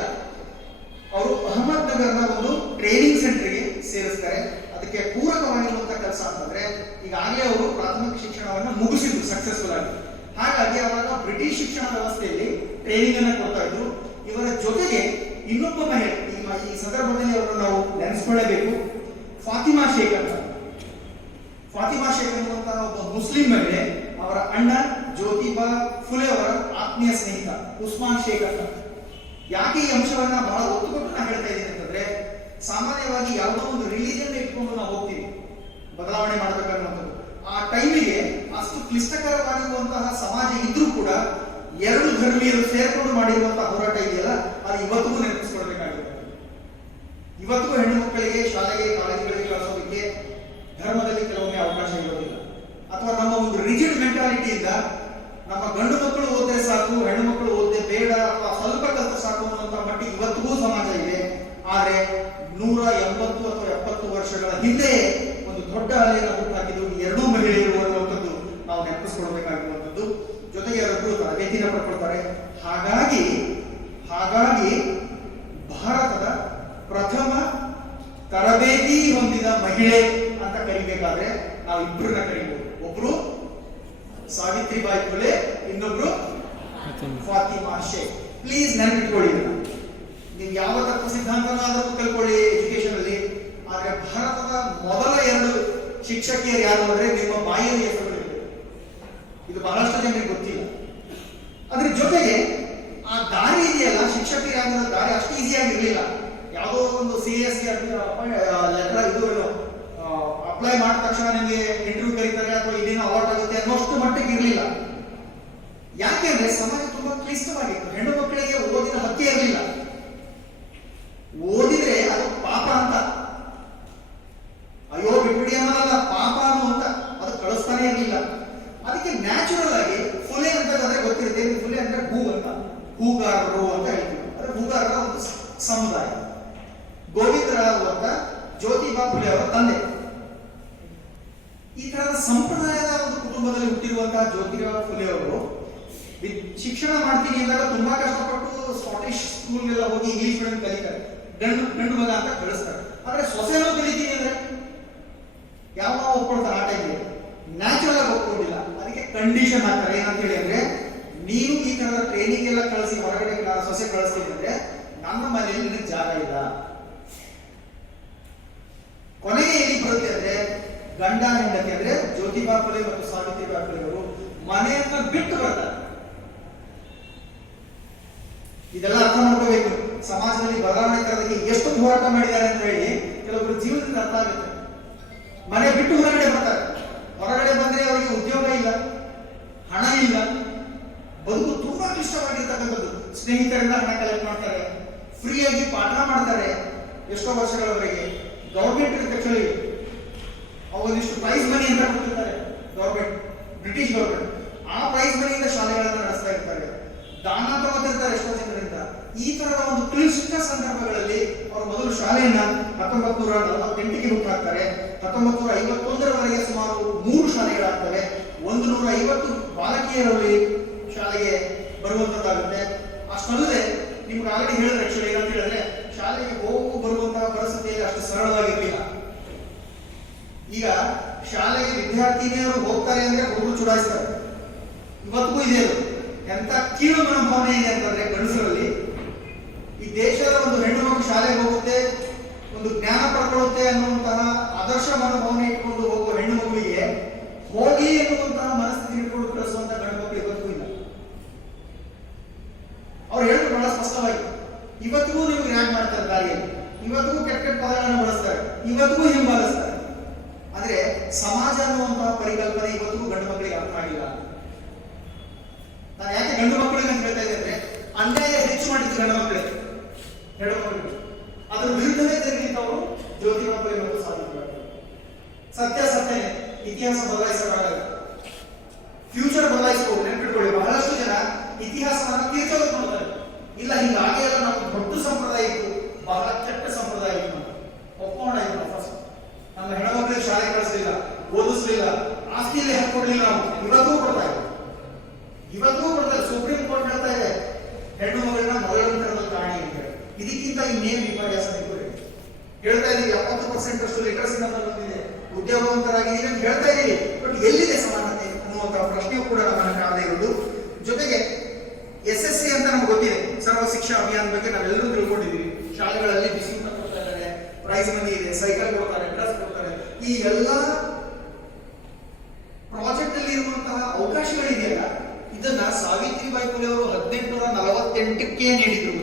ಅವರು ಅಹಮದ್ ನಗರ್ನ ಒಂದು ಟ್ರೈನಿಂಗ್ ಸೆಂಟರ್ಗೆ ಸೇರಿಸ್ತಾರೆ. ಅದಕ್ಕೆ ಪೂರಕವಾಗಿರುವಂತಹ ಕೆಲಸ ಅಂತಂದ್ರೆ, ಈಗಾಗಲೇ ಅವರು ಪ್ರಾಥಮಿಕ ಶಿಕ್ಷಣವನ್ನು ಮುಗಿಸಿದ್ರು ಸಕ್ಸಸ್ಫುಲ್ ಆಗಿ. ಹಾಗಾಗಿ ಅವಾಗ ಬ್ರಿಟಿಷ್ ಶಿಕ್ಷಣ ವ್ಯವಸ್ಥೆಯಲ್ಲಿ ಟ್ರೈನಿಂಗ್ ಅನ್ನ ಕೊಡ್ತಾ ಇದ್ರು. ಇವರ ಜೊತೆಗೆ ಇನ್ನೊಬ್ಬ ಮಹಿಳೆ, ಈ ಸಂದರ್ಭದಲ್ಲಿ ಅವರನ್ನು ನಾವು ನೆನೆಸ್ಕೊಳ್ಳೇಬೇಕು, ಫಾತಿಮಾ ಶೇಖ್ ಅಂತ. ಫಾತಿಮಾ ಶೇಖ್ ಅನ್ನುವಂತಹ ಒಬ್ಬ ಮುಸ್ಲಿಂ ಮಹಿಳೆ, ಅವರ ಅಣ್ಣ ಜ್ಯೋತಿಬಾ ಫುಲೆ ಅವರ ಆತ್ಮೀಯ ಸ್ನೇಹಿತ ಉಸ್ಮಾನ್ ಶೇಖ್ ಅಂತ. ಯಾಕೆ ಈ ಅಂಶವನ್ನ ಬಹಳ ಒತ್ತು ಕೊಟ್ಟು ನಾನು ಹೇಳ್ತಾ ಇದ್ದೀನಿ ಅಂತಂದ್ರೆ, ಸಾಮಾನ್ಯವಾಗಿ ಯಾವುದೋ ಒಂದು ರಿಲಿಜನ್ ಇಟ್ಕೊಂಡು ನಾವು ಹೋಗ್ತೀವಿ ಬದಲಾವಣೆ ಮಾಡಬೇಕನ್ನುವಂಥದ್ದು. ಆ ಟೈಮಿಗೆ ಅಷ್ಟು ಕ್ಲಿಷ್ಟಕರವಾಗಿರುವಂತಹ ಸಮಾಜ ಇದ್ರೂ ಕೂಡ ಎರಡು ಧರ್ಮೀಯರು ಸೇರ್ಕೊಂಡು ಮಾಡಿರುವಂತಹ ಹೋರಾಟ ಇದೆಯಲ್ಲ, ಅದು ಇವತ್ತಿಗೂ ನೆನಪಿಸ್ಕೊಳ್ಬೇಕಾಗಿದೆ. ಇವತ್ತಿಗೂ ಹೆಣ್ಣು ಮಕ್ಕಳಿಗೆ ಶಾಲೆಗೆ, ಕಾಲೇಜುಗಳಿಗೆ ಕಳಿಸೋದಕ್ಕೆ ಧರ್ಮದಲ್ಲಿ ಕೆಲವೊಮ್ಮೆ ಅವಕಾಶ ಇರೋದಿಲ್ಲ. ಅಥವಾ ನಮ್ಮ ಒಂದು ರಿಜಿಡ್ ಮೆಂಟಾಲಿಟಿಯಿಂದ ನಮ್ಮ ಗಂಡು ಮಕ್ಕಳು ಓದಿದ್ರೆ ಸಾಕು, ಹೆಣ್ಣು ಮಕ್ಕಳು ಓದಿದ್ರೆ ಬೇಡ, ಅಥವಾ ಸ್ವಲ್ಪ ಕಲಿತ ಸಾಕು ಅನ್ನುವಂತ ಮಟ್ಟಿಗೆ ಇವತ್ತಿಗೂ ಸಮಾಜ ಇದೆ. ಆದ್ರೆ 180 ಅಥವಾ 70 ವರ್ಷಗಳ ಹಿಂದೆ ಒಂದು ದೊಡ್ಡ ಅಲೆಯನ್ನು ಹುಟ್ಟಾಕಿದ್ದು ಈ ಎರಡೂ ಮಹಿಳೆಯರು ಅನ್ನುವಂಥದ್ದು ನಾವು ನೆನಪಿಸ್ಕೊಳ್ಬೇಕಾಗಿರುವಂಥದ್ದು. ಜೊತೆಗೆ ಅವರೊಬ್ಬರು ತರಬೇತಿನ ಪಡ್ಕೊಳ್ತಾರೆ. ಹಾಗಾಗಿ ಭಾರತದ ಪ್ರಥಮ ತರಬೇತಿ ಹೊಂದಿದ ಮಹಿಳೆ ಅಂತ ಕರಿಬೇಕಾದ್ರೆ ನಾವು ಇಬ್ಬರನ್ನ ಕರಿಬಹುದು. ಒಬ್ರು ಸಾವಿತ್ರಿಬಾಯಿ ಫುಲೆ, ಇನ್ನೊಬ್ರು ಫಾತಿಮಾ ಶೇಖ್. ಪ್ಲೀಸ್ ನೆನಪಿಟ್ಕೊಳ್ಳಿ. ನೀವು ಯಾವ ತತ್ವ ಸಿದ್ಧಾಂತನಾದರೂ ಕಲ್ಕೊಳ್ಳಿ ಎಜುಕೇಶನ್ ಅಲ್ಲಿ, ಆದ್ರೆ ಭಾರತದ ಮೊದಲ 2 ಶಿಕ್ಷಕಿಯರು ಯಾರು ಅಂದ್ರೆ ನಿಮ್ಮ ಬಾಯಿಯಲ್ಲಿ ಹೆಸರು. ಇದು ಬಹಳಷ್ಟು ಜನರಿಗೆ ಗೊತ್ತಿಲ್ಲ. ಅದ್ರ ಜೊತೆಗೆ ಆ ದಾರಿ ಇದೆಯಲ್ಲ, ಶಿಕ್ಷಕರಾಗಿರೋ ದಾರಿ ಅಷ್ಟು ಈಸಿಯಾಗಿ ಇರಲಿಲ್ಲ. ಯಾವುದೋ ಒಂದು CSE ಲೆಟರ್ ಇದು ಅಪ್ಲೈ ಮಾಡಿದ ತಕ್ಷಣ ನಿಮಗೆ ಇಂಟರ್ವ್ಯೂ ಕರೀತಾರೆ ಅಥವಾ ಇದೇನೋ ಅವಾರ್ಡ್ ಆಗುತ್ತೆ ಅನ್ನೋಷ್ಟು ಮಟ್ಟಿಗೆ ಇರಲಿಲ್ಲ. ಯಾಕೆಂದ್ರೆ ಸಮಾಜ ತುಂಬಾ ಕ್ಲಿಷ್ಟವಾಗಿತ್ತು. ಹೆಣ್ಣು ಮಕ್ಕಳಿಗೆ ಓದಿನ ಹಕ್ಕೇ ಇರಲಿಲ್ಲ. ಓದಿದ್ರೆ ಅದು ಪಾಪ ಅಂತ, ಅಯ್ಯೋ ಬಿಟ್ಬಿಡಿ ಅನ್ನೋದಲ್ಲ, ಪಾಪ ಅನ್ನುವಂತ ಅದು ಕಳಿಸ್ತಾನೆ ಇರಲಿಲ್ಲ. ಅದಕ್ಕೆ ನ್ಯಾಚುರಲ್ ಆಗಿ ಫುಲೆ ಅಂತ ಗೊತ್ತಿರುತ್ತೆ. ಫುಲೆ ಅಂದ್ರೆ ಹೂ ಅಂತ, ಹೂಗಾರರು ಅಂತ ಹೇಳ್ತೀವಿ. ಅಂದ್ರೆ ಹೂಗಾರರ ಒಂದು ಸಮುದಾಯ. ಗೋವಿಂದರಾವ್ ಅಂತ ಜ್ಯೋತಿಬಾ ಫುಲೆ ಅವರ ತಂದೆ. ಈ ತರದ ಸಂಪ್ರದಾಯದ ಒಂದು ಕುಟುಂಬದಲ್ಲಿ ಹುಟ್ಟಿರುವಂತಹ ಜ್ಯೋತಿಬಾ ಫುಲೆ ಅವರು ಶಿಕ್ಷಣ ಮಾಡ್ತೀನಿ ಅಂದಾಗ ತುಂಬಾ ಕಷ್ಟಪಟ್ಟು ಸ್ಕಾಟಿಷ್ ಸ್ಕೂಲ್ಗೆಲ್ಲ ಹೋಗಿ ಇಂಗ್ಲಿಷ್ ಮೀಡಿಯಂ ಕಲಿತಾರೆ. ಗಂಡು ಮಗ ಅಂತ ಕಳಿಸ್ತಾರೆ. ಆದ್ರೆ ಸೊಸೆನೂ ಕಲಿತೀನಿ ಅಂದ್ರೆ ಯಾವ ಒಪ್ಕೊಳ್ತಾರೆ? ಆ ಟೈಮ್ಗೆ ನ್ಯಾಚುರಲ್ ಆಗಿ ಒಪ್ಕೊಂಡಿಲ್ಲ. ಅದಕ್ಕೆ ಕಂಡೀಷನ್ ಹಾಕ್ತಾರೆ. ಏನಂತ ಹೇಳಿ ಅಂದ್ರೆ, ನೀವು ಈ ತರದ ಟ್ರೈನಿಂಗ್ ಎಲ್ಲ ಕಳಿಸಿ ಹೊರಗಡೆ ಸೊಸೆ ಕಳಿಸ್ತೀನಿ ಅಂದ್ರೆ ನನ್ನ ಮನೆಯಲ್ಲಿ ನಿನಗೆ ಜಾಗ ಇಲ್ಲ. ಕೊನೆಗೆ ಎಲ್ಲಿ ಬರುತ್ತೆ ಅಂದ್ರೆ ಗಂಡ ಹೆಂಡತಿ ಅಂದ್ರೆ ಜ್ಯೋತಿಬಾ ಫುಲೆ ಮತ್ತು ಸಾವಿತ್ರಿಬಾಯಿ ಫುಲೆ ಅವರು ಮನೆಯನ್ನ ಬಿಟ್ಟು ಬರ್ತಾರೆ. ಇದೆಲ್ಲ ಅರ್ಥ ಮಾಡ್ಕೋಬೇಕು. ಸಮಾಜದಲ್ಲಿ ಬದಲಾವಣೆ ತರೋದಕ್ಕೆ ಎಷ್ಟು ಹೋರಾಟ ಮಾಡಿದ್ದಾರೆ ಅಂತ ಹೇಳಿ ಕೆಲವೊಬ್ಬರು ಜೀವನದಿಂದ ಅರ್ಥ ಆಗುತ್ತೆ. ಮನೆ ಬಿಟ್ಟು ಹೊರಗಡೆ ಬರ್ತಾರೆ. ಹೊರಗಡೆ ಬಂದ್ರೆ ಅವರಿಗೆ ಉದ್ಯೋಗ ಇಲ್ಲ, ಹಣ ಇಲ್ಲ, ಬದುಕು ತುಂಬಾ ಕ್ಲಿಷ್ಟವಾಗಿರ್ತಕ್ಕಂಥದ್ದು. ಸ್ನೇಹಿತರಿಂದ ಹಣ ಕಲೆಕ್ಟ್ ಮಾಡ್ತಾರೆ, ಫ್ರೀಯಾಗಿ ಪಾಠ ಮಾಡ್ತಾರೆ ಎಷ್ಟೋ ವರ್ಷಗಳವರೆಗೆ. ಗೌರ್ಮೆಂಟ್ ಆಕ್ಚುಲಿ ಒಂದಿಷ್ಟು ಪ್ರೈಸ್ ಮನಿ ಅಂತ ಕೊಟ್ಟಿರ್ತಾರೆ ಗೌರ್ಮೆಂಟ್, ಬ್ರಿಟಿಷ್ ಗೌರ್ಮೆಂಟ್. ಆ ಪ್ರೈಸ್ ಮನಿಯಿಂದ ಶಾಲೆಗಳನ್ನು ನಡೆಸ್ತಾ ಇರ್ತಾರೆ, ದಾನ ತಗೋತಿರ್ತಾರೆ ಎಷ್ಟೋ ಜನರಿಂದ. ಈ ತರದ ಒಂದು ಕ್ಲಿಷ್ಟ ಸಂದರ್ಭಗಳಲ್ಲಿ ಅವರು ಮೊದಲು ಶಾಲೆಯನ್ನ 1948ಗೆ ಹುಟ್ಟಾಕ್ತಾರೆ. 1951ರವರೆಗೆ ಸುಮಾರು 3 ಶಾಲೆಗಳಾಗ್ತವೆ. 150 ಬಾಲಕಿಯರಲ್ಲಿ ಶಾಲೆಗೆ ಬರುವಂತದ್ದಾಗುತ್ತೆ. ಅಷ್ಟಲ್ಲದೆ ನಿಮ್ಗೆ ಆಲ್ರೆಡಿ ಹೇಳಿದ್ರೆ ಆಕ್ಚುಲಿ ಏನಂತ ಹೇಳಿದ್ರೆ ಶಾಲೆಗೆ ಹೋಗು ಬರುವಂತಹ ಪರಿಸ್ಥಿತಿಯಲ್ಲಿ ಅಷ್ಟು ಸರಳವಾಗಿರ್ಲಿಲ್ಲ. ಈಗ ಶಾಲೆಗೆ ವಿದ್ಯಾರ್ಥಿನಿಯರು ಹೋಗ್ತಾರೆ ಅಂದ್ರೆ ಹುಡುಗರು ಚುಡಾಯಿಸ್ತಾರೆ. ಇವತ್ತಿಗೂ ಇದೆ ಅದು. ಎಂತ ಕೀಳು ಮನೋಭಾವನೆ ಇದೆ ಅಂತಂದ್ರೆ ಗಂಡಸರಲ್ಲಿ. ಈ ದೇಶದ ಒಂದು ಹೆಣ್ಣು ಮಗು ಶಾಲೆಗೆ ಹೋಗುತ್ತೆ, ಒಂದು ಜ್ಞಾನ ಪಡ್ಕೊಳ್ಳುತ್ತೆ ಅನ್ನುವಂತಹ ಆದರ್ಶ ಮನೋಭಾವನೆ ಇಟ್ಕೊಂಡು ಹೋಗುವ ಹೆಣ್ಣು ಮಗುವಿಗೆ ಹೋಗಿ ಎನ್ನುವಂತಹ ಮನಸ್ಥಿತಿ ಇಟ್ಕೊಂಡು ಕಳಿಸುವಂತಹ ಗಂಡು ಮಕ್ಕಳು ಇವತ್ತಿಗೂ ಇಲ್ಲ. ಅವ್ರು ಹೇಳಿದ್ರು ಬಹಳ ಸ್ಪಷ್ಟವಾಗಿ, ಇವತ್ತಿಗೂ ನೀವು ರ್ಯಾಗ್ ಮಾಡ್ತಾರೆ ದಾರಿಯಲ್ಲಿ, ಇವತ್ತಿಗೂ ಕೆಟ್ಟ ಕೆಟ್ಟ ಪದಗಳನ್ನು ಬಳಸ್ತಾರೆ, ಇವತ್ತಿಗೂ ಹಿಂಬಾಲಿಸ್ತಾರೆ. ಆದ್ರೆ ಸಮಾಜ ಅನ್ನುವಂತಹ ಪರಿಕಲ್ಪನೆ ಇವತ್ತಿಗೂ ಗಂಡು ಮಕ್ಕಳಿಗೆ ಅರ್ಥ ಆಗಿಲ್ಲ. ನಾನು ಯಾಕೆ ಗಂಡು ಮಕ್ಕಳಿಗೆ ಅಂತ ಹೇಳ್ತಾ ಇದ್ದೆ ಅಂದ್ರೆ ಅನ್ಯಾಯ ಹೆಚ್ಚು ಮಾಡಿದ್ರು ಗಂಡು ಮಕ್ಕಳಿಗೆ, ಹೆಣ್ಣು ಮಕ್ಕಳಿಗೆ. ಅದ್ರ ವಿರುದ್ಧವೇ ತೆಗೆದಿದ್ದವರು ಜ್ಯೋತಿಬಾ ಫುಲೆ ಮತ್ತು ಸಾವಿತ್ರಿಬಾಯಿ ಫುಲೆ. ಸತ್ಯ ಸತ್ಯನೇ, ಇತಿಹಾಸ ಬದಲಾಯಿಸಕ್ಕಾಗಲ್ಲ, ಫ್ಯೂಚರ್ ಬದಲಾಯಿಸಬಹುದು. ನೆನಪಿಟ್ಕೊಳ್ಳಿ, ಬಹಳಷ್ಟು ಜನ ಇತಿಹಾಸವನ್ನು ತೀರ್ಚೋದಕ್ಕೆ ನೋಡ್ತಾರೆ. ಇಲ್ಲ, ಹೀಗಾಗಿ ಎಲ್ಲ ನಾವು ದೊಡ್ಡ ಸಂಪ್ರದಾಯ ಇತ್ತು, ಬಹಳ ಕೆಟ್ಟ ಸಂಪ್ರದಾಯ ಇತ್ತು ಅಂತ ಒಪ್ಕೋಣ. ಇದು ಫಸ್ಟ್ ನಮ್ಮ ಹೆಣ್ಮಕ್ಳಿಗೆ ಶಾಲೆ ಕಳಿಸಲಿಲ್ಲ, ಓದಿಸ್ಲಿಲ್ಲ, ಆಸ್ತಿಯಲ್ಲಿ ಹಾಕೊಡ್ಲಿಲ್ಲ. ನಾವು ಇವತ್ತಿಗೂ ಕೊಡ್ತಾ ಇದ್ದೀವಿ, ಇವತ್ತಿಗೂ ಕೊಡ್ತಾರೆ. ಸುಪ್ರೀಂ ಕೋರ್ಟ್ ಹೇಳ್ತಾ ಇದೆ ಹೆಣ್ಣು ಮಗಳನ್ನ ಮೊದಲಂತರದ ಕಾಣಿ ಅಂತ ಹೇಳಿ. ಇದಕ್ಕಿಂತ ಇನ್ನೇನು ವಿಪರ್ಯಾಸ ಹೇಳ್ತಾ ಇದೀವಿ. 70% ಅಷ್ಟು ಲಿಟರಸಿ ನಮ್ಮಲ್ಲಿ ಬಂದಿದೆ, ಉದ್ಯೋಗವಂತರಾಗಿದ್ದೀವಿ ಅಂತ ಹೇಳ್ತಾ ಇದೀವಿ. ಬಟ್ ಎಲ್ಲಿದೆ ಸಮಾನತೆ ಅನ್ನುವಂತಹ ಪ್ರಶ್ನೆಯೂ ಕೂಡ ನಮ್ಮನ್ನು ಕಾಣದೇ ಇರೋದು. ಜೊತೆಗೆ SSC ಅಂತ ನಮ್ಗೆ ಗೊತ್ತಿದೆ, ಸರ್ವ ಶಿಕ್ಷಾ ಅಭಿಯಾನ ಬಗ್ಗೆ ನಾವೆಲ್ಲರೂ ತಿಳ್ಕೊಂಡಿದ್ದೀವಿ. ಶಾಲೆಗಳಲ್ಲಿ ಬಿಸಿ ಊಟ ಕೊಡ್ತಾ ಇದ್ದಾರೆ, ಪ್ರೈಸ್ ಮನಿ ಇದೆ, ಸೈಕಲ್ ಕೊಡ್ತಾರೆ, ಡ್ರೆಸ್ ಕೊಡ್ತಾರೆ. ಈ ಎಲ್ಲ ಪ್ರಾಜೆಕ್ಟ್ ಅಲ್ಲಿ ಇರುವಂತಹ ಅವಕಾಶಗಳಿದೆಯಲ್ಲ, ಇದನ್ನ ಸಾವಿತ್ರಿಬಾಯಿ ಫುಲೆ ಅವರು 1848ಕ್ಕೆ ನೀಡಿದ್ರು.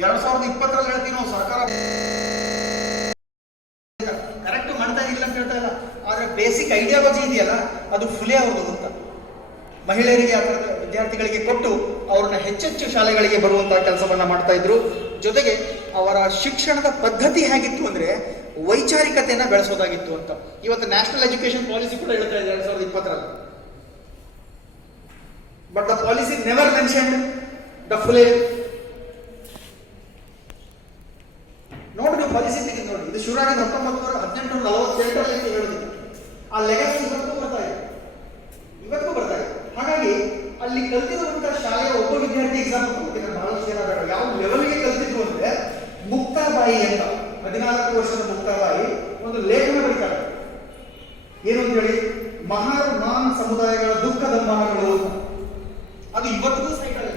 2020ರಲ್ಲಿ ಹೇಳ್ತೀವಿ ನಾವು, ಸರ್ಕಾರ ಕರೆಕ್ಟ್ ಮಾಡ್ತಾ ಇಲ್ಲ ಅಂತ ಹೇಳ್ತಾ ಇಲ್ಲ. ಆದ್ರೆ ಬೇಸಿಕ್ ಐಡಿಯಾಲಜಿ ಇದೆಯಲ್ಲ, ಅದು ಫುಲೆ ಅವ್ರದ್ದು ಅಂತ. ಮಹಿಳೆಯರಿಗೆ ಆ ಥರದ ವಿದ್ಯಾರ್ಥಿಗಳಿಗೆ ಕೊಟ್ಟು ಅವ್ರನ್ನ ಹೆಚ್ಚೆಚ್ಚು ಶಾಲೆಗಳಿಗೆ ಬರುವಂತಹ ಕೆಲಸವನ್ನ ಮಾಡ್ತಾ ಇದ್ರು. ಜೊತೆಗೆ ಅವರ ಶಿಕ್ಷಣದ ಪದ್ಧತಿ ಹೇಗಿತ್ತು ಅಂದ್ರೆ ವೈಚಾರಿಕತೆಯನ್ನ ಬೆಳೆಸೋದಾಗಿತ್ತು ಅಂತ. ಇವತ್ತು ನ್ಯಾಷನಲ್ ಎಜುಕೇಶನ್ ಪಾಲಿಸಿ ಕೂಡ ಹೇಳ್ತಾ ಇದೆ 2020ರಲ್ಲಿ. But the policy never mentioned the Phule. ನೋಡಿ, ನೀವು ಪಾಲಿಸಿ ತೆಗೆದು ನೋಡಿ. ಇದು ಶುರುವಾಗಿದ್ದು 1848ರಲ್ಲಿ ಹೇಳುದಿಲ್ಲ. ಆ ಲೆಗಸಿ ಇವತ್ತು ಬರ್ತಾ ಇದೆ, ಇವತ್ತಿಗೂ ಬರ್ತಾ ಇದೆ. ಹಾಗಾಗಿ ಅಲ್ಲಿ ಕಲ್ತಿರುವಂತಹ ಶಾಲೆಯ ಒಬ್ಬ ವಿದ್ಯಾರ್ಥಿ ಎಕ್ಸಾಂಪಲ್ ಕೊಡ್ತೀನಿ. ಬಹಳಷ್ಟು ಜನ ಯಾವ ಲೆವೆಲ್ಗೆ ಕಲ್ತಿದ್ರು ಅಂದ್ರೆ, ಮುಕ್ತಾಬಾಯಿ ಅಂತ 14 ವರ್ಷದ ಮುಕ್ತಾಬಾಯಿ ಒಂದು ಲೇಖನ ಬರೀತಾರೆ. ಏನು ಅಂತ ಹೇಳಿ, ಮಹಾನ್ ಸಮುದಾಯಗಳ ದುಃಖ ದಂಬನಗಳು ಅಂತ. ಅದು ಇವತ್ತಿಗೂ ಸೈಕಲ್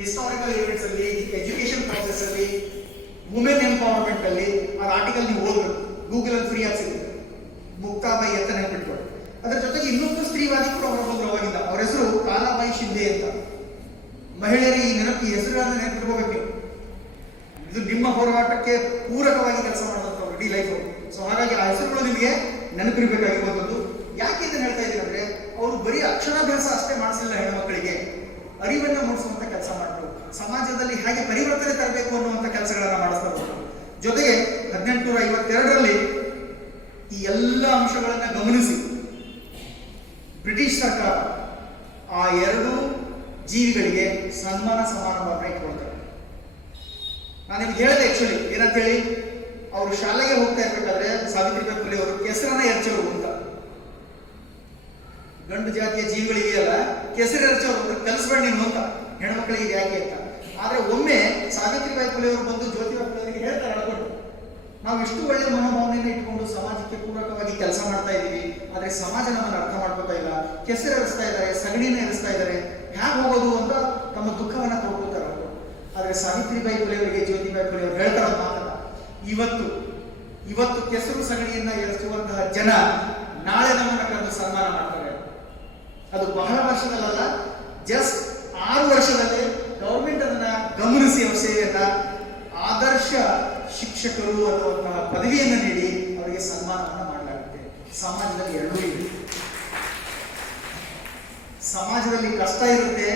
ಹಿಸ್ಟಾರಿಕಲ್ ಇವೆಂಟ್ಸ್ ಅಲ್ಲಿ, ಎಜುಕೇಶನ್ ಪ್ರಾಸೆಸ್ ಅಲ್ಲಿ, ವುಮೆನ್ ಎಂಪವರ್ಮೆಂಟ್ ಅಲ್ಲಿ ಆ ಆರ್ಟಿಕಲ್ ನೀವು ಓದಬೇಕು, ಗೂಗಲ್ ಅಲ್ಲಿ ಫ್ರೀ ಆಗಿ ಸಿಗುತ್ತೆ. ಮುಕ್ತಾಬಾಯಿ ಅಂತ ನೆನಪಿಟ್ಕೊಳ್ಳಿ. ಅದರ ಜೊತೆಗೆ ಇನ್ನೊಂದು ಸ್ತ್ರೀವಾದಿ ಕೂಡ ಹೊರಬಂದ್ರು ಅವಾಗಿಂದ. ಅವ್ರ ಹೆಸರು ಕಾಲಾಬಾಯಿ ಶಿಂದೆ ಅಂತ. ಮಹಿಳೆಯರಿಗೆ ಈ ಹೆಸರುಗಳನ್ನು ನೆನಪಿಟ್ಕೋಬೇಕು. ಇದು ನಿಮ್ಮ ಹೋರಾಟಕ್ಕೆ ಪೂರಕವಾಗಿ ಕೆಲಸ ಮಾಡುವಂಥವ್ರು ಇಡೀ ಲೈಫ್. ಸೊ ಹಾಗಾಗಿ ಆ ಹೆಸರುಗಳು ನಿಮಗೆ ನೆನಪಿರ್ಬೇಕಾಗಿರುವಂಥದ್ದು. ಯಾಕೆ ಇದನ್ನ ಹೇಳ್ತಾ ಇದ್ದೀನಿ ಅಂದ್ರೆ, ಅವರು ಬರೀ ಅಕ್ಷರಾಭ್ಯಾಸ ಅಷ್ಟೇ ಮಾಡಿಸಲಿಲ್ಲ, ಹೆಣ್ಣು ಮಕ್ಕಳಿಗೆ ಅರಿವನ್ನ ಮೂಡಿಸುವಂತ ಕೆಲಸ ಮಾಡಿದ್ರು. ಸಮಾಜದಲ್ಲಿ ಹೇಗೆ ಪರಿವರ್ತನೆ ತರಬೇಕು ಅನ್ನುವಂಥ ಕೆಲಸಗಳನ್ನ ಮಾಡಿಸ್ತಾ ಹೋದ್ರು. ಜೊತೆಗೆ 1852ರಲ್ಲಿ ಈ ಎಲ್ಲ ಅಂಶಗಳನ್ನ ಗಮನಿಸಿ ಬ್ರಿಟಿಷ್ ಸರ್ಕಾರ ಆ 2 ಜೀವಿಗಳಿಗೆ ಸನ್ಮಾನ ಸಮಾರಂಭವನ್ನು ಇಟ್ಕೊಳ್ತಾರೆ. ನಾನು ನಿಮ್ಗೆ ಹೇಳಿದೆ ಆಕ್ಚುಲಿ ಏನಂತ ಹೇಳಿ, ಅವರು ಶಾಲೆಗೆ ಹೋಗ್ತಾ ಇರ್ಬೇಕಾದ್ರೆ ಸಾವಿತ್ರಿಬಾಯಿ ಫುಲೆ ಅವರು ಕೆಸರನ್ನ ಎರಚೋರು ಅಂತ. ಗಂಡು ಜಾತಿಯ ಜೀವಿಗಳಿಗೆಲ್ಲ ಕೆಸರು ಎರಚೋರು, ಕಲಿಸ್ಬೇಡ ನೀನು ಅಂತ, ಹೆಣ್ಮಕ್ಳಿಗೆ ಯಾಕೆ ಅಂತ. ಆದ್ರೆ ಒಮ್ಮೆ ಸಾವಿತ್ರಿಬಾಯಿ ಫುಲೆ ಅವರು ಬಂದು ಜ್ಯೋತಿಬಾ ಫುಲೆ ಅವರಿಗೆ ಹೇಳ್ತಾರೆ, ಹೇಳ್ಕೊಟ್ಟು ನಾವು ಇಷ್ಟು ಒಳ್ಳೆಯ ಮನೋಭಾವನೆಯನ್ನು ಇಟ್ಕೊಂಡು ಸಮಾಜಕ್ಕೆ ಪೂರಕವಾಗಿ ಕೆಲಸ ಮಾಡ್ತಾ ಇದ್ದೀವಿ, ಆದ್ರೆ ಸಮಾಜ ನಮ್ಮನ್ನು ಅರ್ಥ ಮಾಡ್ಕೋತಾ ಇಲ್ಲ, ಕೆಸರು ಎರಿಸ್ತಾ ಇದ್ದಾರೆ, ಸಗಣಿನ ಎರಿಸ್ತಾ ಇದ್ದಾರೆ, ಹ್ಯಾಗ್ ಹೋಗೋದು ಅಂತ ತಮ್ಮ ದುಃಖವನ್ನ ತೋಡ್ಕೊತಾರೆ. ಆದರೆ ಸಾವಿತ್ರಿಬಾಯಿ ಫುಲೆ ಅವರಿಗೆ ಜ್ಯೋತಿಬಾಯಿ ಫುಲೆ ಅವರು ಹೇಳ್ತಾರ ಮಾತಲ್ಲ, ಇವತ್ತು ಕೆಸರು ಸಗಣಿಯನ್ನ ಎರಿಸುವಂತಹ ಜನ ನಾಳೆ ನಮ್ಮನ್ನ ಕರೆದು ಸನ್ಮಾನ ಮಾಡ್ತಾರೆ. ಅದು ಬಹಳ ವರ್ಷದಲ್ಲ, ಜಸ್ಟ್ 6 ವರ್ಷದಲ್ಲಿ ಗೌರ್ಮೆಂಟ್ ಅದನ್ನ ಗಮನಿಸಿ ಅವರ ಸೇವೆಯನ್ನ ಆದರ್ಶ ಶಿಕ್ಷಕರು ಅನ್ನುವಂತಹ ಪದವಿಯನ್ನು ನೀಡಿ ಅವರಿಗೆ ಸನ್ಮಾನವನ್ನ ಮಾಡಲಾಗುತ್ತೆ. ಸಮಾಜದಲ್ಲಿ ಎರಡೂ ಇದೆ. ಸಮಾಜದಲ್ಲಿ ಕಷ್ಟ ಇರುತ್ತೆ,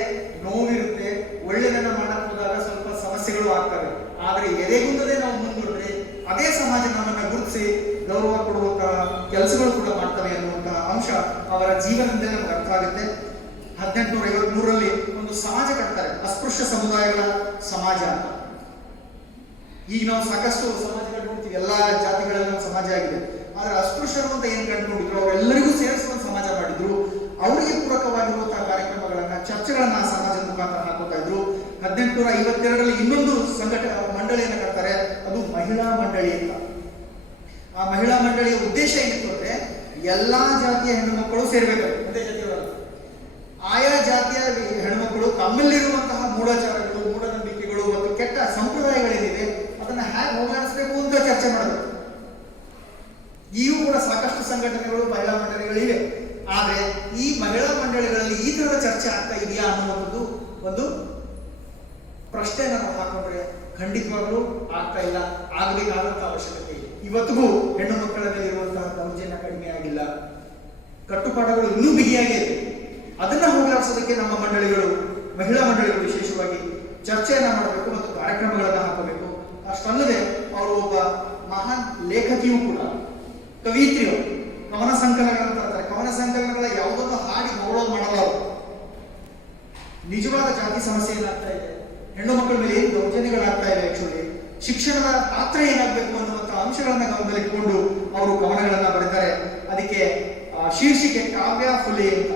ನೋವಿರುತ್ತೆ, ಒಳ್ಳೆಯದನ್ನ ಮಾಡಕ್ ಹೋದಾಗ ಸ್ವಲ್ಪ ಸಮಸ್ಯೆಗಳು ಆಗ್ತವೆ. ಆದರೆ ಎದೆಗುಂದದೆ ನಾವು ಮುಂದುವರೆದ್ರೆ ಅದೇ ಸಮಾಜ ನಮ್ಮನ್ನ ಗುರುತಿಸಿ ಗೌರವ ಕೊಡುವಂತಹ ಕೆಲಸಗಳು ಕೂಡ ಮಾಡ್ತವೆ ಅನ್ನುವಂತಹ ಅಂಶ ಅವರ ಜೀವನದಿಂದ ನಮ್ಗೆ ಅರ್ಥ ಆಗುತ್ತೆ. 1853ರಲ್ಲಿ ಒಂದು ಸಮಾಜ ಕಟ್ತಾರೆ, ಅಸ್ಪೃಶ್ಯ ಸಮುದಾಯಗಳ ಸಮಾಜ ಅಂತ. ಈಗ ನಾವು ಸಾಕಷ್ಟು ಸಮಾಜಗಳು ನೋಡ್ತೀವಿ, ಎಲ್ಲಾ ಜಾತಿಗಳೆಲ್ಲ ಸಮಾಜ ಆಗಿದೆ. ಆದ್ರೆ ಅಸ್ಪೃಶ್ಯರು ಅಂತ ಏನ್ ಕಂಡುಕೊಂಡಿದ್ರು ಅವರೆಲ್ಲರಿಗೂ ಸೇರಿಸುವಂತ ಸಮಾಜ ಮಾಡಿದ್ರು. ಅವರಿಗೆ ಪೂರಕವಾಗಿರುವಂತಹ ಕಾರ್ಯಕ್ರಮಗಳನ್ನ, ಚರ್ಚೆಗಳನ್ನ ಸಮಾಜದ ಮುಖಾಂತರ ಹಾಕೋತಾ ಇದ್ರು. 1852ರಲ್ಲಿ ಇನ್ನೊಂದು ಮಂಡಳಿಯನ್ನು ಕಟ್ತಾರೆ, ಅದು ಮಹಿಳಾ ಮಂಡಳಿ ಅಂತ. ಆ ಮಹಿಳಾ ಮಂಡಳಿಯ ಉದ್ದೇಶ ಏನಿತ್ತು ಅಂದ್ರೆ ಎಲ್ಲಾ ಜಾತಿಯ ಹೆಣ್ಣು ಮಕ್ಕಳು ಸೇರ್ಬೇಕು. ಒಂದೇ ಜಾತಿಯವರಲ್ಲ, ಆಯಾ ಜಾತಿಯ ಹೆಣ್ಮಕ್ಕಳು ತಮ್ಮಲ್ಲಿರುವಂತಹ ಮೂಢಾಚಾರಗಳು, ಮೂಢನಂಬಿಕೆಗಳು ಮತ್ತು ಕೆಟ್ಟ ಸಂಪ್ರದಾಯಗಳೇನಿದೆ ಅದನ್ನ ಹೇಗೆ ಹೋಗಲಾಡಿಸಬೇಕು ಅಂತ ಚರ್ಚೆ ಮಾಡಬೇಕು. ಈಗೂ ಕೂಡ ಸಾಕಷ್ಟು ಸಂಘಟನೆಗಳು, ಮಹಿಳಾ ಮಂಡಳಿಗಳಿವೆ. ಆದ್ರೆ ಈ ಮಹಿಳಾ ಮಂಡಳಿಗಳಲ್ಲಿ ಈ ತರದ ಚರ್ಚೆ ಆಗ್ತಾ ಇದೆಯಾ ಅನ್ನುವಂಥದ್ದು ಒಂದು ಪ್ರಶ್ನೆಯನ್ನು ನಾವು ಹಾಕೊಂಡ್ರೆ ಖಂಡಿತವಾಗ್ಲೂ ಆಗ್ತಾ ಇಲ್ಲ. ಆಗಬೇಕಾದಂತ ಅವಶ್ಯಕತೆ ಇದೆ. ಇವತ್ತಿಗೂ ಹೆಣ್ಣು ಮಕ್ಕಳ ಮೇಲೆ ಇರುವಂತಹ ದೌರ್ಜನ್ಯ ಕಡಿಮೆ ಆಗಿಲ್ಲ, ಕಟ್ಟುಪಾಡುಗಳು ಇನ್ನೂ ಬಿಗಿಯಾಗೇ ಇದೆ. ಅದನ್ನ ಹೋಗಲಾಡಿಸೋದಕ್ಕೆ ನಮ್ಮ ಮಂಡಳಿಗಳು, ಮಹಿಳಾ ಮಂಡಳಿಗಳು ವಿಶೇಷವಾಗಿ ಚರ್ಚೆಯನ್ನ ಮಾಡಬೇಕು ಮತ್ತು ಕಾರ್ಯಕ್ರಮಗಳನ್ನ ಹಾಕಬೇಕು. ಅಷ್ಟಲ್ಲದೆ ಅವರು ಒಬ್ಬ ಮಹಾನ್ ಲೇಖಕಿಯೂ ಕೂಡ, ಕವಿತ್ರಿಯು. ಕವನ ಸಂಕಲನಗಳನ್ನು ತರ್ತಾರೆ. ಕವನ ಸಂಕಲನಗಳ ಯಾವುದೊಂದು ಹಾಡಿ ಹೊಗಳೋದು ಮಾಡಲ್ಲ ಅವರು. ನಿಜವಾದ ಜಾತಿ ಸಮಸ್ಯೆ ಏನಾಗ್ತಾ ಇದೆ, ಹೆಣ್ಣು ಮಕ್ಕಳ ಮೇಲೆ ಏನು ದೌರ್ಜನ್ಯಗಳಾಗ್ತಾ ಇದೆ, ಆಕ್ಚುಲಿ ಶಿಕ್ಷಣದ ಪಾತ್ರ ಏನಾಗಬೇಕು ಅನ್ನುವಂಥ ಅಂಶಗಳನ್ನ ಗಮನದಲ್ಲಿಟ್ಟುಕೊಂಡು ಅವರು ಕವನಗಳನ್ನ ಬರೀತಾರೆ. ಅದಕ್ಕೆ ಶೀರ್ಷಿಕೆ ಕಾವ್ಯ ಫುಲೆ ಅಂತ,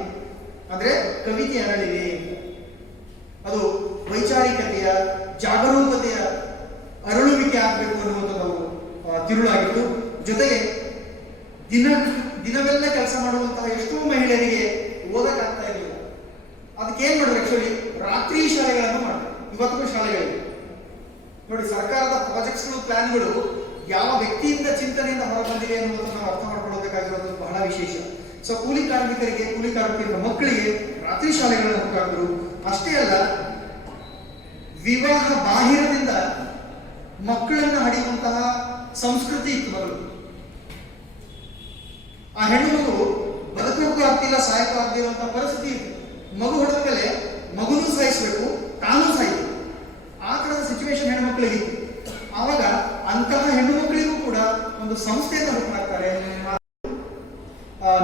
ಅಂದ್ರೆ ಕವಿತೆ ಅರಳಿವೆ. ಅದು ವೈಚಾರಿಕತೆಯ, ಜಾಗರೂಕತೆಯ ಅರಳುವಿಕೆ ಆಗ್ಬೇಕು ಅನ್ನುವಂಥದ್ದು ಅವರು ತಿರುಳಾಗಿತ್ತು. ಜೊತೆಗೆ ದಿನವೆಲ್ಲ ಕೆಲಸ ಮಾಡುವಂತಹ ಎಷ್ಟೋ ಮಹಿಳೆಯರಿಗೆ ಓದಕ್ಕಾಗ್ತಾ ಇರಲಿಲ್ಲ. ಅದಕ್ಕೆ ಏನ್ ಮಾಡಿದ್ರು, ಆಕ್ಚುಲಿ ರಾತ್ರಿ ಶಾಲೆಗಳನ್ನು ಮಾಡಿದ್ರು. ಇವತ್ತಿಗೂ ಶಾಲೆಗಳಿವೆ ನೋಡಿ. ಸರ್ಕಾರದ ಪ್ರಾಜೆಕ್ಟ್ಸ್ಗಳು, ಪ್ಲಾನ್ಗಳು ಯಾವ ವ್ಯಕ್ತಿಯಿಂದ ಚಿಂತನೆಯಿಂದ ಹೊರಬಂದಿವೆ ಅನ್ನೋದನ್ನು ನಾವು ಅರ್ಥ ಮಾಡ್ಕೊಳ್ಳಬೇಕಾಗಿರೋದು ಬಹಳ ವಿಶೇಷ. ಸೊ ಕೂಲಿ ಕಾರ್ಮಿಕರ ಮಕ್ಕಳಿಗೆ ರಾತ್ರಿ ಶಾಲೆಗಳನ್ನು ಹುಡುಕಾಡಿದ್ರು. ಅಷ್ಟೇ ಅಲ್ಲ, ವಿವಾಹ ಬಾಹಿರದಿಂದ ಮಕ್ಕಳನ್ನ ಹಡಿಯುವಂತಹ ಸಂಸ್ಕೃತಿ ಇತ್ತು ಮೊದಲು. ಆ ಹೆಣ್ಣು ಮಗು ಬದುಕೋಕ್ಕೂ ಆಗ್ತಿಲ್ಲ, ಸಾಯಕ್ಕೂ ಆಗ್ತಿರುವಂತಹ ಪರಿಸ್ಥಿತಿ ಇತ್ತು. ಮಗು ಹೊಡೆದ ಮೇಲೆ ಮಗುನೂ ಸಾಯಿಸಬೇಕು, ತಾನೂ ಸಾಯಿತು. ಆ ತರದ ಸಿಚುವೇಶನ್ ಹೆಣ್ಣು ಮಕ್ಕಳಿಗೆ ಇತ್ತು. ಆವಾಗ ಅಂತಹ ಹೆಣ್ಣು ಮಕ್ಕಳಿಗೂ ಕೂಡ ಒಂದು ಸಂಸ್ಥೆಯನ್ನು ಹುಡುಕಾಡ್ತಾರೆ.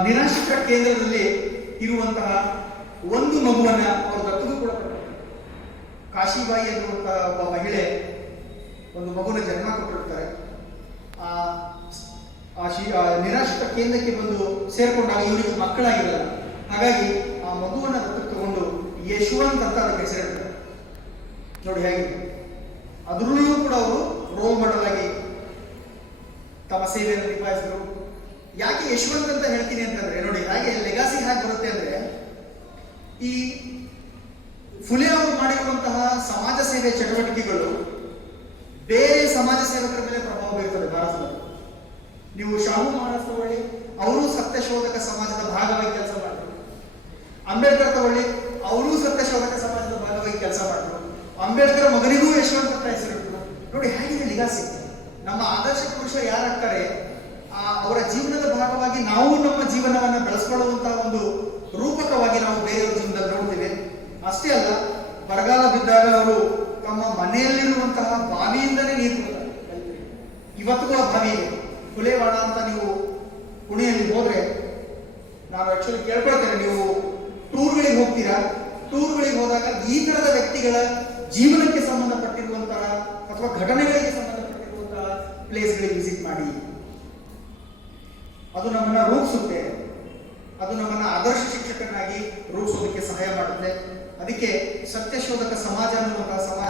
ನಿರಾಶ್ರಿತ ಕೇಂದ್ರದಲ್ಲಿ ಇರುವಂತಹ ಒಂದು ಮಗುವನ್ನ ಅವರು ದತ್ತಗೂ ಕೂಡ ಕೊಡ್ತಾರೆ. ಕಾಶಿಬಾಯಿ ಎನ್ನುವಂತಹ ಒಬ್ಬ ಮಹಿಳೆ ಒಂದು ಮಗುನ ಜನ್ಮ ಕೊಟ್ಟಿರ್ತಾರೆ. ನಿರಾಶ್ರಿತ ಕೇಂದ್ರಕ್ಕೆ ಬಂದು ಸೇರ್ಕೊಂಡಾಗ ಇವರಿಗೆ ಮಕ್ಕಳಾಗಿರಲ್ಲ. ಹಾಗಾಗಿ ಆ ಮಗುವನ್ನ ದತ್ತು ತಗೊಂಡು ಯಶವಂತ್ ಅಂತ ಅದಕ್ಕೆ ಹೆಸರಿಡ್ತಾರೆ. ನೋಡಿ ಹೇಗೆ ಅದರಲ್ಲೂ ಕೂಡ ಅವರು ರೋಲ್ ಮಾಡೆಲ್ ಆಗಿ ತಮ್ಮ ಸೇವೆಯನ್ನು ನಿಭಾಯಿಸಿದ್ರು. ಯಾಕೆ ಯಶವಂತ್ ಅಂತ ಹೇಳ್ತೀನಿ ಅಂತಂದ್ರೆ, ನೋಡಿ ಹಾಗೆ ಲೆಗಾಸಿ ಹೇಗೆ ಬರುತ್ತೆ ಅಂದ್ರೆ, ಈ ಫುಲೆ ಅವರು ಮಾಡಿರುವಂತಹ ಸಮಾಜ ಸೇವೆ ಚಟುವಟಿಕೆಗಳು ಬೇರೆ ಸಮಾಜ ಸೇವಕರ ಮೇಲೆ ಪ್ರಭಾವ ಬೀರ್ತದೆ ಭಾರತದಲ್ಲಿ. ನೀವು ಶಾಹು ಮಹಾರಾಜ್ ತಗೊಳ್ಳಿ, ಅವರು ಸತ್ಯಶೋಧಕ ಸಮಾಜದ ಭಾಗವಾಗಿ ಕೆಲಸ ಮಾಡಿದ್ರು. ಅಂಬೇಡ್ಕರ್ ತಗೊಳ್ಳಿ, ಅವರು ಸತ್ಯಶೋಧಕ ಸಮಾಜದ ಭಾಗವಾಗಿ ಕೆಲಸ ಮಾಡಿದ್ರು. ಅಂಬೇಡ್ಕರ್ ಮಗನಿಗೂ ಯಶವಂತ ಅಂತ ಹೆಸರಿಟ್ಟರು. ನೋಡಿ ಹೇಗಿದೆ ಲಿಗಾಸಿ. ನಮ್ಮ ಆದರ್ಶ ಪುರುಷ ಯಾರಾಗ್ತಾರೆ, ಅವರ ಜೀವನದ ಭಾಗವಾಗಿ ನಾವು ನಮ್ಮ ಜೀವನವನ್ನ ಬೆಳೆಸ್ಕೊಳ್ಳುವಂತಹ ಒಂದು ರೂಪಕವಾಗಿ ನಾವು ಬೇರೆಯವ್ರ ಜೀವನದಲ್ಲಿ ನೋಡ್ತೀವಿ. ಅಷ್ಟೇ ಅಲ್ಲ, ಬರಗಾಲ ಬಿದ್ದಾಗ ಅವರು ತಮ್ಮ ಮನೆಯಲ್ಲಿರುವಂತಹ ಬಾವಿಯಿಂದನೇ ನೀರು ಕೊಡ್ತಾರೆ. ಇವತ್ತಿಗೂ ಆ ಬಾವಿ ಇದೆ. ಕುಲೇವಾಡ ಅಂತ ನೀವು ಪುಣೆಯಲ್ಲಿ ಹೋದ್ರೆ, ನಾನು ಆಕ್ಚುಲಿ ಕೇಳ್ಕೊಳ್ತೇನೆ, ನೀವು ಟೂರ್ಗಳಿಗೆ ಹೋಗ್ತೀರಾ, ಟೂರ್ಗಳಿಗೆ ಹೋದಾಗ ಈ ತರದ ವ್ಯಕ್ತಿಗಳ ಜೀವನಕ್ಕೆ ಸಂಬಂಧಪಟ್ಟಿರುವಂತಹ ಅಥವಾ ಘಟನೆಗಳಿಗೆ ಸಂಬಂಧಪಟ್ಟಿರುವಂತಹ ಪ್ಲೇಸ್ಗಳಿಗೆ ವಿಸಿಟ್ ಮಾಡಿ. ಅದು ನಮ್ಮನ್ನ ರೂಪಿಸುತ್ತೆ, ಅದು ನಮ್ಮನ್ನ ಆದರ್ಶ ಶಿಕ್ಷಕನಾಗಿ ರೂಪಿಸೋದಕ್ಕೆ ಸಹಾಯ ಮಾಡುತ್ತೆ. ಅದಕ್ಕೆ ಸತ್ಯಶೋಧಕ ಸಮಾಜ ಅನ್ನುವಂತಹ ಸಮಾಜ